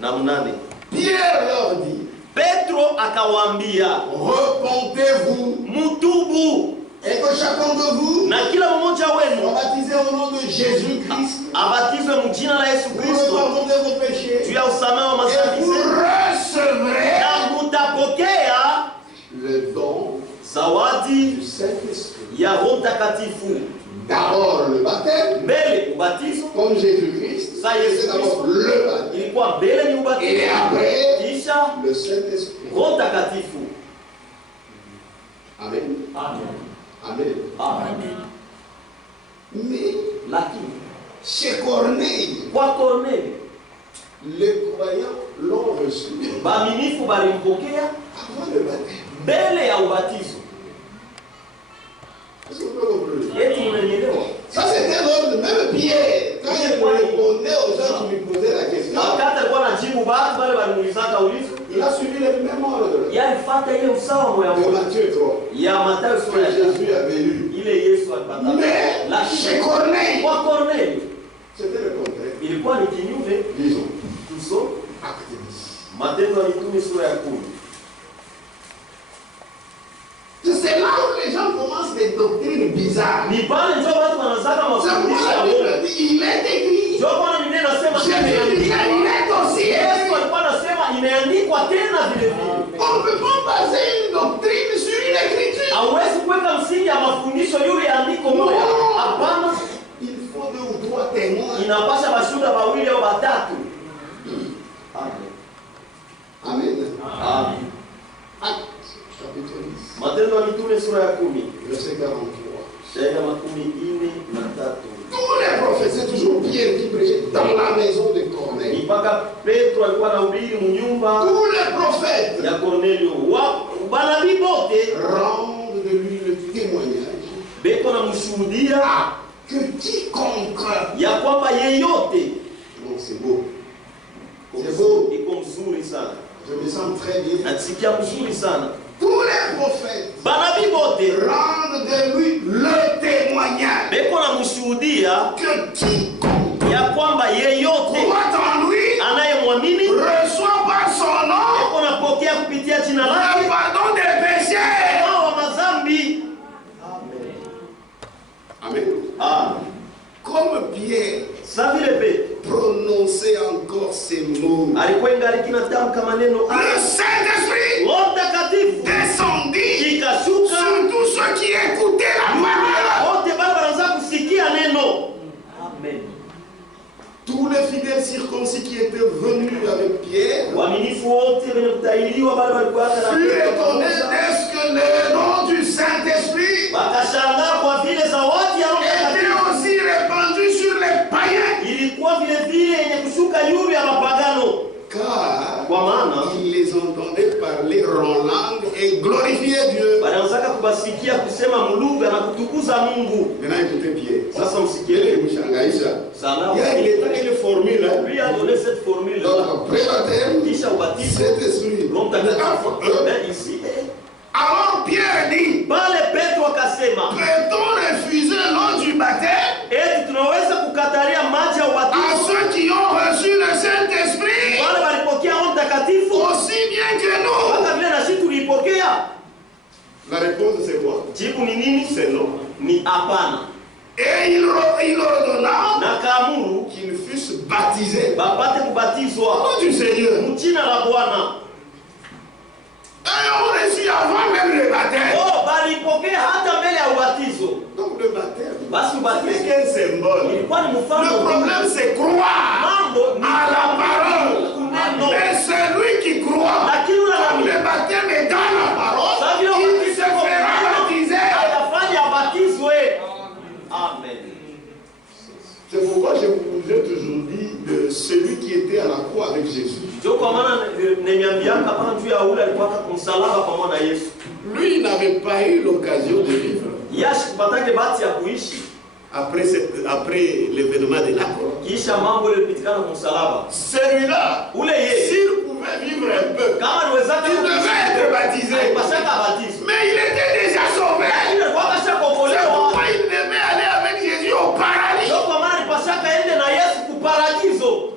38. Pierre leur dit, Petro akawaambia, repentez-vous mutubu, et que chacun de vous na kila mmoja soit wenu baptisé au nom de Jésus-Christ abatizwe mjina la Yesu pour le Kristo pardon de vos juu péchés ya usamehe wa et madhambi vous zenu, recevrez na mutapokea le don zawadi du Saint-Esprit. ya Roho Mtakatifu. D'abord le baptême, Mbele ubatizo, comme Jésus-Christ, ça Yesu c'est d'abord Kristo le baptême. ilikuwa mbele ni Et ubatizo, après, kisha le Saint-Esprit. Roho Mtakatifu. Amen. Amen. Amen. Amen. Mais Lakini chez Corneille, kwa Kornelio les croyants l'ont reçu baaminifu balimpokea avant le baptême. mbele ya ubatizo. Est-ce que vous comprenez? Eti unanielewa? Ça c'était l'ordre, même Pierre, quand il répondait aux gens qui lui posaient la question, Na wakati alikuwa anajibu watu wale walimuulizaka ulizo, il a suivi le même ordre. yeye alifuata ile usawa moya De moja Matthieu 3, ya Mathayo que sura ya tatu. Jésus avait lu. Ile Yesu alipata. Mais chez Lakini Corneille, kwa Kornelio c'était le contraire. ilikuwa ni kinyume. Disons, Tusome acte 10. Matendo ya Mitume sura ya 10. C'est là où les gens commencent des doctrines bizarres. Ni pale ndio watu wanazaka C'est pourquoi mafundisho ya la Mungu. Bible dit, il est écrit. Ndio kwa nini Biblia inasema Jésus disait, il est aussi Yesu écrit. alikuwa anasema imeandikwa tena vile vile. On ne peut pas baser une doctrine sur une écriture. Hauwezi kuweka msingi ya mafundisho yule ya andiko moja. Hapana, Il faut 2 ou 3 témoins. inapasha bashuhuda wawili au watatu. Amen. Amen. Amen. Acte chapitre 10, Matendo ya Mitume sura ya 10. verset 43. Shairi makumi ine na tatu. Tous les prophètes, c'est toujours Pierre qui prêchait dans la maison de Corneille. Mpaka Petro alikuwa anahubiri mnyumba Tous les prophètes ya Kornelio. Banabii bote rendent de lui le témoignage beko na mshuhudia que quiconque. ya kwamba yeyote Donc c'est beau. C'est beau. iko mzuri sana. Je me sens très bien. Nasikia mzuri sana. Tous les prophètes Banabii bote rendent de lui le témoignage beko na mshuhudia que quiconque ya kwamba yeyote croit en lui anayemwamini reçoit par son nom beko napokea kupitia jina le lake pardon des péchés. wa madhambi. Amen. Amen. Comme Pierre Sa vile Petro prononçait encore ces mots, alikuwa ingali kinatamka maneno le Saint-Esprit Roho Mtakatifu descendit ikashuka sur tous ceux qui écoutaient la parole. wote baba wanaanza kusikia neno. Amen. Tous les fidèles circoncis qui étaient venus avec Pierre Waaminifu wote wenye kutahiriwa bado walikuwa hata na furent Petro étonnés pamoja. dès que le nom du Saint-Esprit Wakashangaa kwa vile zawadi ya Roho était Mtakatifu aussi répandue sur les païens. ilikuwa vile vile yenye kushuka yule ya mapagano, Car kwa maana ils les entendaient parler en langue et glorifier Dieu. wanaanzaka kubasikia kusema mulugha na kutukuza Mungu. Maintenant écoutez Pierre. Sasa msikie Il y a une formule. Hein. lui a donné cette formule. Donc, pré-baptême, Kisha ubatizo Saint-Esprit. Roho Mtakatifu. Mais ici Alors Pierre dit, pale Petro akasema, peut-on refuser l'eau du baptême eti tunaweza kukatalia maji ya à ubatizo ceux qui ont reçu le Saint-Esprit wale walipokea Roho Mtakatifu aussi bien que nous? mpaka vile na sisi tulipokea? La réponse c'est quoi? Jibu ni nini? C'est non. Ni hapana. Et il ordonna Na kaamuru qu'ils fussent baptisés bapate au kubatizwa nom du Seigneur. mjina la Bwana. Et ont reçu avant même le baptême. Oh, balipokea hata mbele ya ubatizo. Donc le baptême, Basi c'est ubatizo qu'un symbole. ilikuwa ni Le mfano. problème c'est croire Mambo ni à la parole. kuneno. Mais celui qui croit, Lakini comme unanami le baptême est dans la parole, Savio il se fera baptiser. atafanya abatizwe. Amen. C'est pourquoi je vous ai toujours dit de celui qui était à la croix avec Jésus. Ndio kwa maana nimeambiaka hapa juu ya ule alikuwa kumsalaba pamoja na Yesu. Lui, il n'avait pas eu l'occasion de vivre Yashi kupatake bahati ya kuishi après l'événement de la croix. kisha mambo yalipitikana kumsalaba. Celui-là, Ule yeye s'il pouvait vivre un peu, kama niwezaka il devait être baptisé. alipasaka abatizwe. Mais il était déjà sauvé. Ile alikuwa kasha C'est kuokolewa. pourquoi il devait aller avec Jésus au paradis. Ndio kwa maana alipasaka ende na Yesu kuparadiso.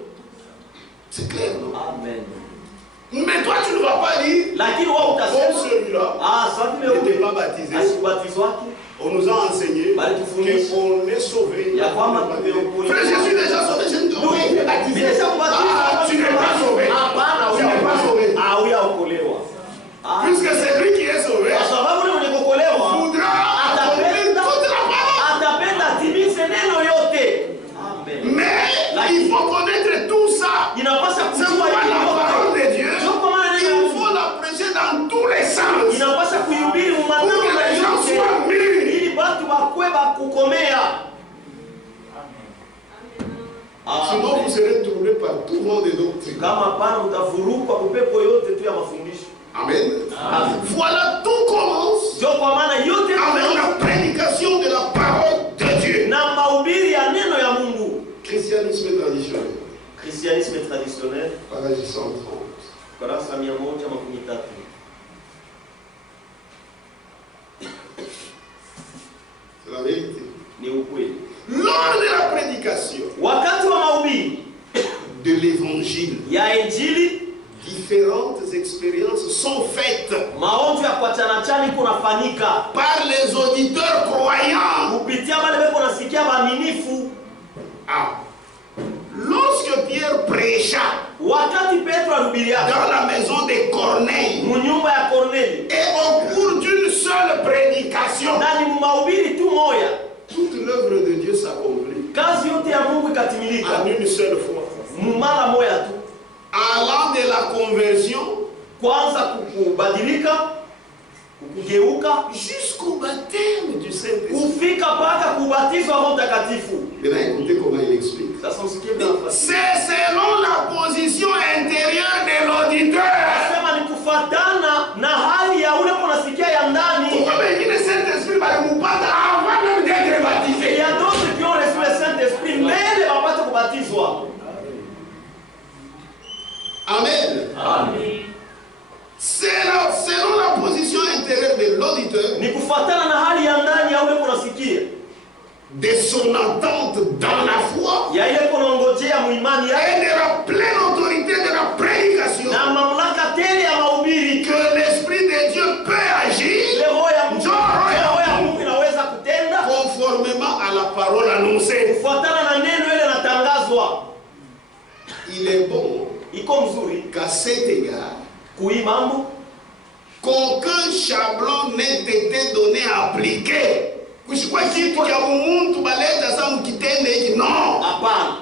C'est clair, non? Amen. Mais toi, tu ne vas pas dire Comme utasema celui-là sasa vile n'était pas baptisé, asibatizwa wake on nous a enseigné qu'on est sauvé. ya kwamba tumeokolewa. Frère, je suis déjà sauvé, je ne dois pas être baptisé. Ah, tu n'es pas sauvé. Hapana, Tu n'es pas sauvé. huyaokolewa. Puisque c'est lui qui est sauvé, Kwa sababu yule mwenye kuokolewa voudra accomplir toute la parole. atapenda timize neno yote. Amen. Mais il faut connaître tout ça. Inapasa C'est kujua pourquoi hili la yote. parole de Dieu, Ndio kwa maana neno la il Mungu faut la prêcher dans tous les sens. inapasa kuhubiri Pour umatano que na les gens yote soient mûrs. ili watu bakwe bakukomea. Sinon, vous serez troublés par tout vent de doctrine. Kama hapana utavurukwa upepo yote tu ya mafundisho. Amen. Voilà, tout commence Ndio kwa maana yote avec la prédication de la parole de Dieu. na mahubiri ya neno ya Mungu. Christianisme traditionnel, Christianisme traditionnel, page 130. kurasa 113. C'est la vérité. Ni ukweli. Lors de la prédication Wakati wa mahubiri de l'évangile, ya Injili, différentes expériences sont faites maonjo ya kuachana chani kunafanyika par les auditeurs croyants. kupitia wale beko nasikia waaminifu. Ah. Lorsque Pierre prêcha Wakati Petro alihubiria dans la maison de Corneille, munyumba ya Korneli, et au cours d'une seule prédication, na ni mahubiri tu moya, toute l'œuvre de Dieu s'accomplit kazi yote ya Mungu ikatimilika en une seule fois. mara moya tu. Allant de la conversion Kwanza kubadilika, kugeuka, jusqu'au baptême du Saint-Esprit. kufika mpaka kubatizwa Roho Mtakatifu. Maintenant, écoutez comment il explique. Sasa msikie vile anafasiri. C'est selon la position intérieure de l'auditeur. Anasema ni kufatana na hali ya ule unasikia ya ndani. Pourquoi le Saint-Esprit va nous battre avant même d'être Il baptisé? y a d'autres qui ont reçu le Saint-Esprit mbele wapate kubatizwa. Amen. Amen. C'est selon la position intérieure de l'auditeur, Ni kufatana na hali ya ndani ya ule unasikia. de son attente dans la foi Ya ile kunaongojea muimani et yake de la pleine autorité de la prédication na mamlaka tele ya mahubiri. que l'Esprit de Dieu peut agir Ile roho ya Mungu inaweza kutenda conformément à la parole annoncée. kufuatana na neno ile natangazwa. Il est bon Iko mzuri qu'à cet égard, kui mambo qu'aucun chablon n'ait été donné à appliquer. Kushikwa kitu cha Mungu baleta sa mkitende hiki. Non. hapana.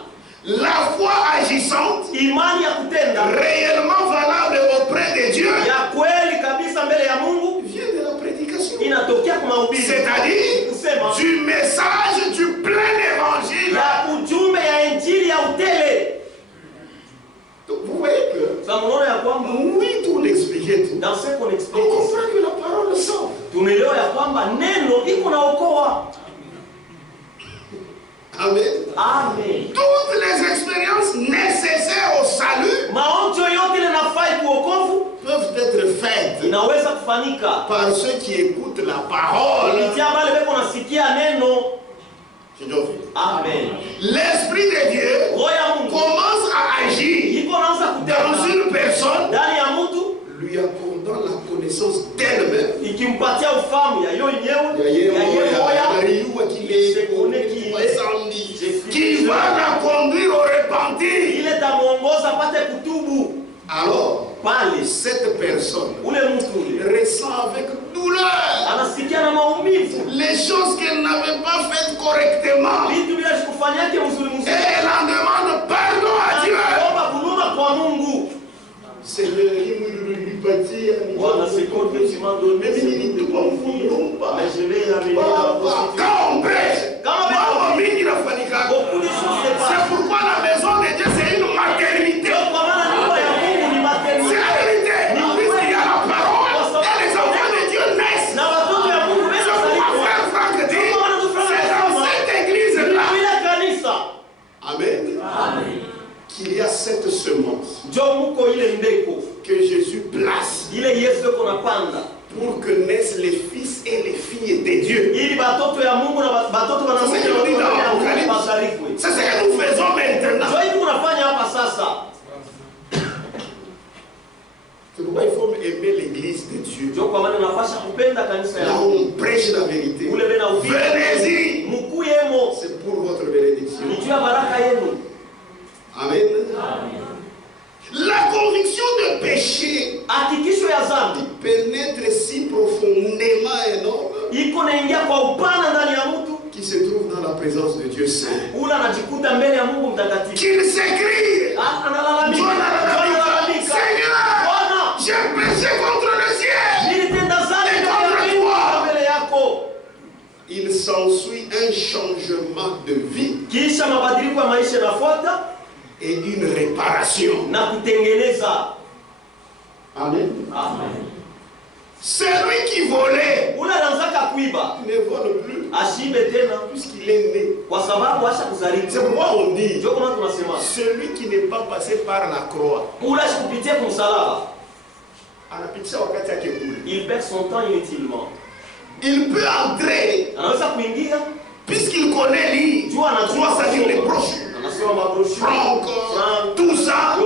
La foi agissante, Imani ya kutenda réellement valable auprès de Dieu, ya kweli kabisa mbele ya Mungu vient de la prédication. inatokea kwa mahubiri. C'est-à-dire Kusema du message du plein évangile. ya ujumbe ya injili ya utele. Donc vous voyez que Sasa mnaona ya kwamba oui, tout l'expliquait tout. dans ce qu'on On explique, comprend que la parole sauve. tunaelewa ya kwamba neno iko naokoa. Amen. Amen. Toutes les expériences nécessaires au salut Maonjo yote ile nafai kuokovu peuvent être faites inaweza kufanyika par ceux qui écoutent la parole. kupitia wale beko nasikia neno. Amen. L'Esprit de Dieu Roho ya Mungu commence à agir iko naanza dans kutenda une personne, ndani ya mtu, lui accordant la connaissance d'elle-même. ikimpatia ufahamu ya yo yenyewe ya yeye moya qui va la conduire au repentir. ile tamuongoza apate kutubu. Alors, Pale cette personne ule mtu ule ressent avec douleur anasikia na maumivu les choses qu'elle n'avait pas faites correctement. vitu bila kufanyake mzuri Et mzuri, elle en demande pardon à Dieu. anaomba huruma kwa Mungu. Seigneur, il Bwana, seconde que tu m'as donné, mais je l'ai amené à la prostitution. Beaucoup de choses se passent. C'est pourquoi la maison de Dieu, c'est une maternité. Ndio kwa maana nyumba ya Mungu ni C'est maternité. la vérité. Puisqu'il y a la parole et les enfants de Dieu naissent. Na watoto ya Mungu C'est wewe pourquoi sasa. frère Franck dit, c'est dans cette église-là, Ile kanisa. amen, qu'il y a cette semence Ndio muko ile mbeko. que Jésus place Ile Yesu yuko napanda. pour que naissent les fils et les filles de Dieu. Ili batoto ya Mungu na batoto wanamke C'est ce que dit dans wa Mungu l'Apocalypse. wabarikwe. C'est ce que nous faisons maintenant. Ndio hivi unafanya hapa sasa. C'est pourquoi il faut aimer l'église de Dieu. Ndio kwa maana unapaswa kupenda kanisa Là ya où Mungu. on prêche la vérité. Ule bena ubiri. Venez-y. Mukuyemo. C'est pour votre bénédiction. Ni juu ya baraka yenu. Amen. Amen. La conviction de péché Hakikisho ya dhambi pénètre si profondément énorme iko naingia kwa upana ndani ya mtu qui se trouve dans la présence de Dieu Saint. ula anajikuta mbele ya Mungu mtakatifu. Qu'il s'écrie. Analalamika. Seigneur, j'ai péché contre le ciel et contre toi. Mbele yako. Il s'ensuit un changement de vie Kisha mabadiliko ya maisha yanafuata et une réparation. na kutengeneza. Amen. Amen. Celui qui volait Ula anaanza kuiba. ne vole plus Ashibe tena puisqu'il est né. kwa sababu asha kuzalika. C'est pourquoi on dit Ndio kama tunasema celui qui n'est pas passé par la croix ula asikupitia kwa msalaba. anapitisha wakati yake bure. Il perd son temps inutilement. Il peut entrer Anaweza kuingia puisqu'il connaît lire. juu anajua C'est-à-dire les brochures. anasoma mabroshure. Franck, tout ça.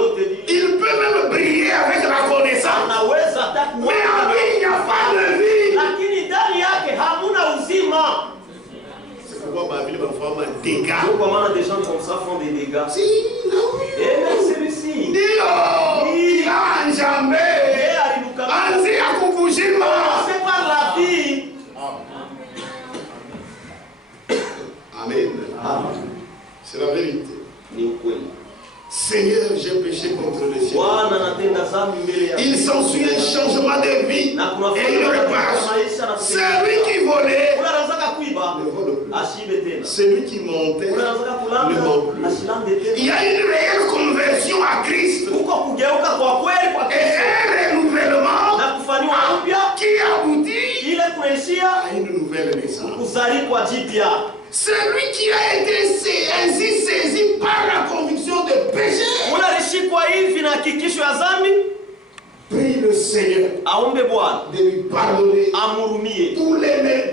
Il peut même briller avec la connaissance. Anaweza hata Mais en lui, il n'y a pas de vie. lakini ndani yake hamuna uzima. C'est pourquoi ma Bible va faire un dégât. Ndio kwa maana des gens comme ça font des dégâts. Si, non. Et même celui-ci. Dio, il a enjambé. Et aliluka. Anzi ya kukujima. C'est par la vie. Amen. Amen. C'est la vérité. Ni ukweli. Seigneur, j'ai péché contre le ciel. Bwana anatenda dhambi mbele yako. Il s'ensuit un changement de vie Na kuna et une réparation. Celui qui volait ula anataka kuiba ne vole plus. ashibe tena. Celui qui montait Ula anataka ne kulanda vole plus. ashilande Il y tena. a une réelle conversion à Christ Huko kugeuka kwa kweli kwa et Kristo un renouvellement na kufanywa upya qui aboutit ile kunaishia à une nouvelle naissance. kuzalikwa jipya. Celui qui a été ainsi saisi par la conviction de péché, Ula alishikwa hivi na hakikisho ya dhambi, prie le Seigneur aombe Bwana de lui pardonner amhurumie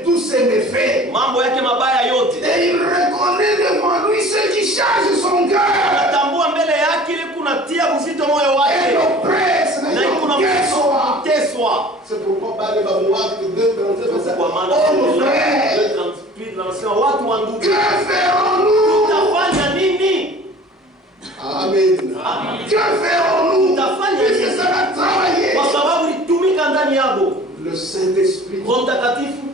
tous ses méfaits. mambo yake mabaya yote. Et il reconnaît devant lui ce qui charge son cœur Anatambua mbele yake ile kunatia uzito moyo et wake l'oppresse, na kuna teswa. kuteswa. C'est pourquoi Bali Babouak de 2:37, Kwa maana oh mon frère, tunasema watu wa ndugu, que ferons-nous? tutafanya nini? Amen. Que ferons-nous? Puisque ça va travailler. Kwa sababu litumika ndani yako. Le Saint-Esprit Roho Mtakatifu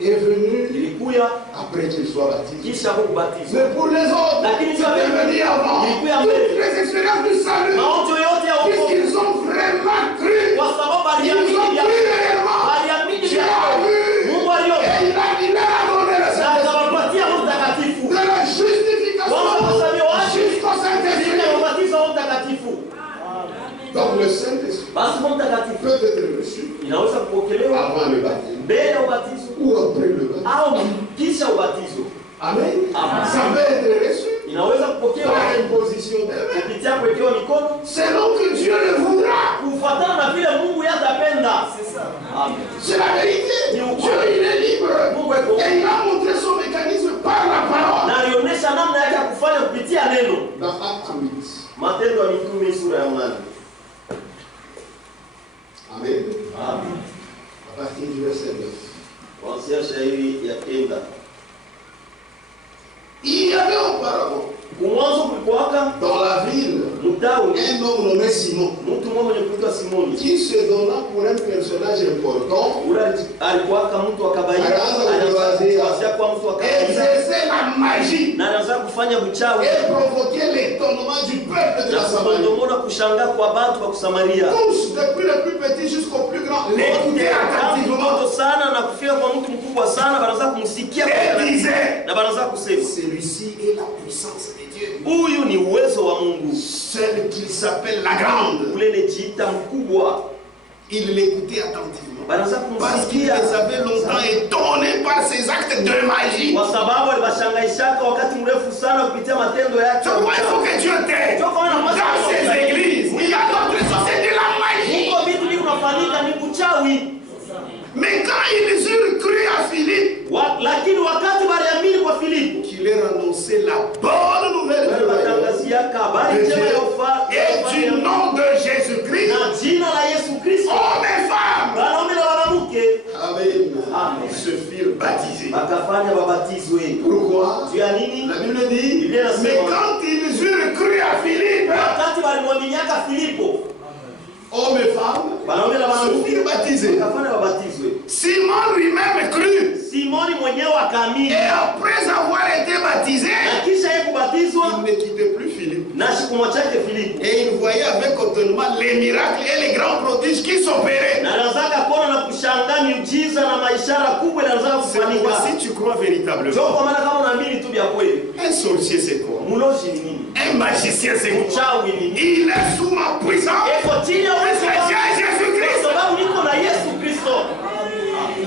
est venu ilikuya après qu'il soit baptisé. kisha kubatizwa. Mais pour les autres, Lakini c'est venu avant. Toutes les expériences du salut, maonjo yote ya wokovu puisqu'ils ont vraiment cru, kwa sababu ils ont aliamini cru réellement. aliamini Dieu a vu. Mungu aliona Et il a donné le na Saint-Esprit. akawapatia Roho Mtakatifu. De la justification jusqu'au Saint-Esprit. Ubatizo wa Roho Mtakatifu. Donc le Saint-Esprit Basi Roho Mtakatifu peut être reçu inaweza kupokelewa avant le baptême mbele ya ubatizo ou après le baptême. au kisha ubatizo. Amen. Amen. Ça peut être reçu Inaweza par kupokewa imposition des mains. kupitia kuwekewa mikono Selon que Dieu le voudra. kufuatana na vile Mungu yatapenda. Amen. C'est la vérité. Dieu il est libre. Mungu eko Et il a montré son mécanisme par la parole. na alionyesha namna yake ya kufanya kupitia neno. Dans Acte 8. Matendo ya Mitume sura ya 8. Amen. Amen. À partir du verset 9. Kuanzia shairi ya 9. Il y avait auparavant Kumwanzo kulikuwaka dans la ville mtauni un homme nommé Simon mtu mmoja mwenye kuitwa Simoni. qui se donna pour un personnage important. Ule alikuwaka mtu wa kawaida, alianza kuwa mtu wa kawaida Exercer la magie na alianza kufanya uchawi et provoquer l'étonnement du peuple de na la Samarie. kuondomona kushangaa kwa watu wa Kusamaria. Tous, depuis le plus petit jusqu'au plus grand, l'écoutaient attentivement mtoto sana na kufika kwa mtu mkubwa sana, banaanza kumsikia et disaient, na banaanza kusema celui-ci est la puissance de Dieu. huyu ni uwezo wa Mungu. Celle qu'il s'appelle la grande. Ule ni jiita mkubwa, Il l'écoutait attentivement. banaanza Parce qu'il les kumsikia avait longtemps étonnés par ses actes de magie. kwa sababu alibashangaishaka wakati mrefu sana kupitia matendo yake. C'est pourquoi il faut que Dieu t'aide. Dans ces églises, il y a d'autres choses, c'est de la magie. Huko vitu vingi vinafanyika ni uchawi. Mais quand ils eurent cru à Philippe, Lakini wakati waliamini kwa Filipo, qu'il leur annonçait la bonne nouvelle de la Et du nom de Jésus-Christ, hommes et femmes, amen, se firent baptisés. Pourquoi? La Bible dit, mais quand ils eurent cru à Philippe, hommes et femmes se firent baptisés. Simon lui-même crut. Et après avoir été baptisé, il ne quittait plus Philippe. Et il voyait avec étonnement les miracles et les grands prodiges qui s'opéraient. C'est pourquoi si tu crois véritablement, un sorcier c'est quoi? Un magicien c'est quoi? Il est sous ma puissance. Jésus-Christ.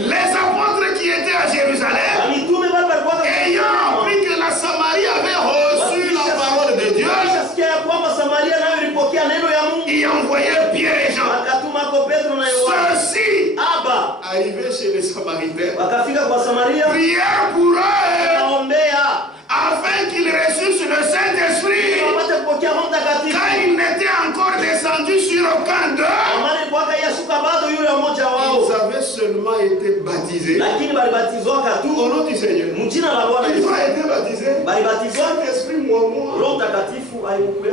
Les apôtres qui étaient à Jérusalem, ayant appris que la Samarie avait reçu la parole de Dieu, ils envoyaient Pierre et Jean. Ceux-ci, arrivés chez les Samaritains, prièrent pour eux, afin qu'ils reçussent le Saint-Esprit, car il n'était encore descendu sur aucun d'eux. Ils avaient seulement été baptisés au nom du Seigneur. Ils ont été baptisés. Saint-Esprit, moi.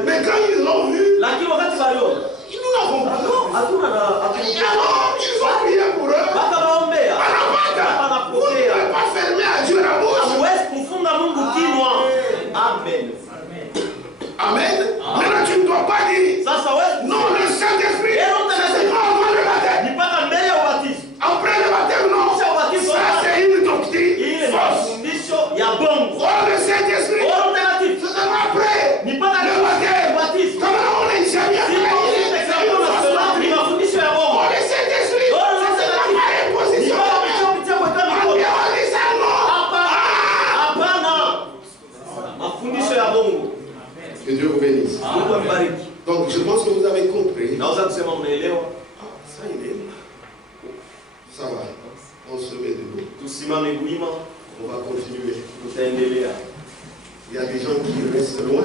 Mais quand ils l'ont vu, ils nous l'avons pas. Alors, ils ont prié pour eux. Vous ne pouvez pas fermer à Dieu la bouche. Amen. Amen. Maintenant, tu ne dois pas dire non, le Saint-Esprit, c'est pas avant le baptême. Après le baptême, non. Ça, c'est une doctrine fausse. Oh, le Saint-Esprit, c'est seulement après le baptême. Comment on est jamais fait? Oh, le Saint-Esprit, c'est pas par imposition. Que Dieu vous bénisse. Donc je pense que vous avez compris. Ça y est. Ça va. On se met debout. On va continuer. Il y a des gens qui restent loin.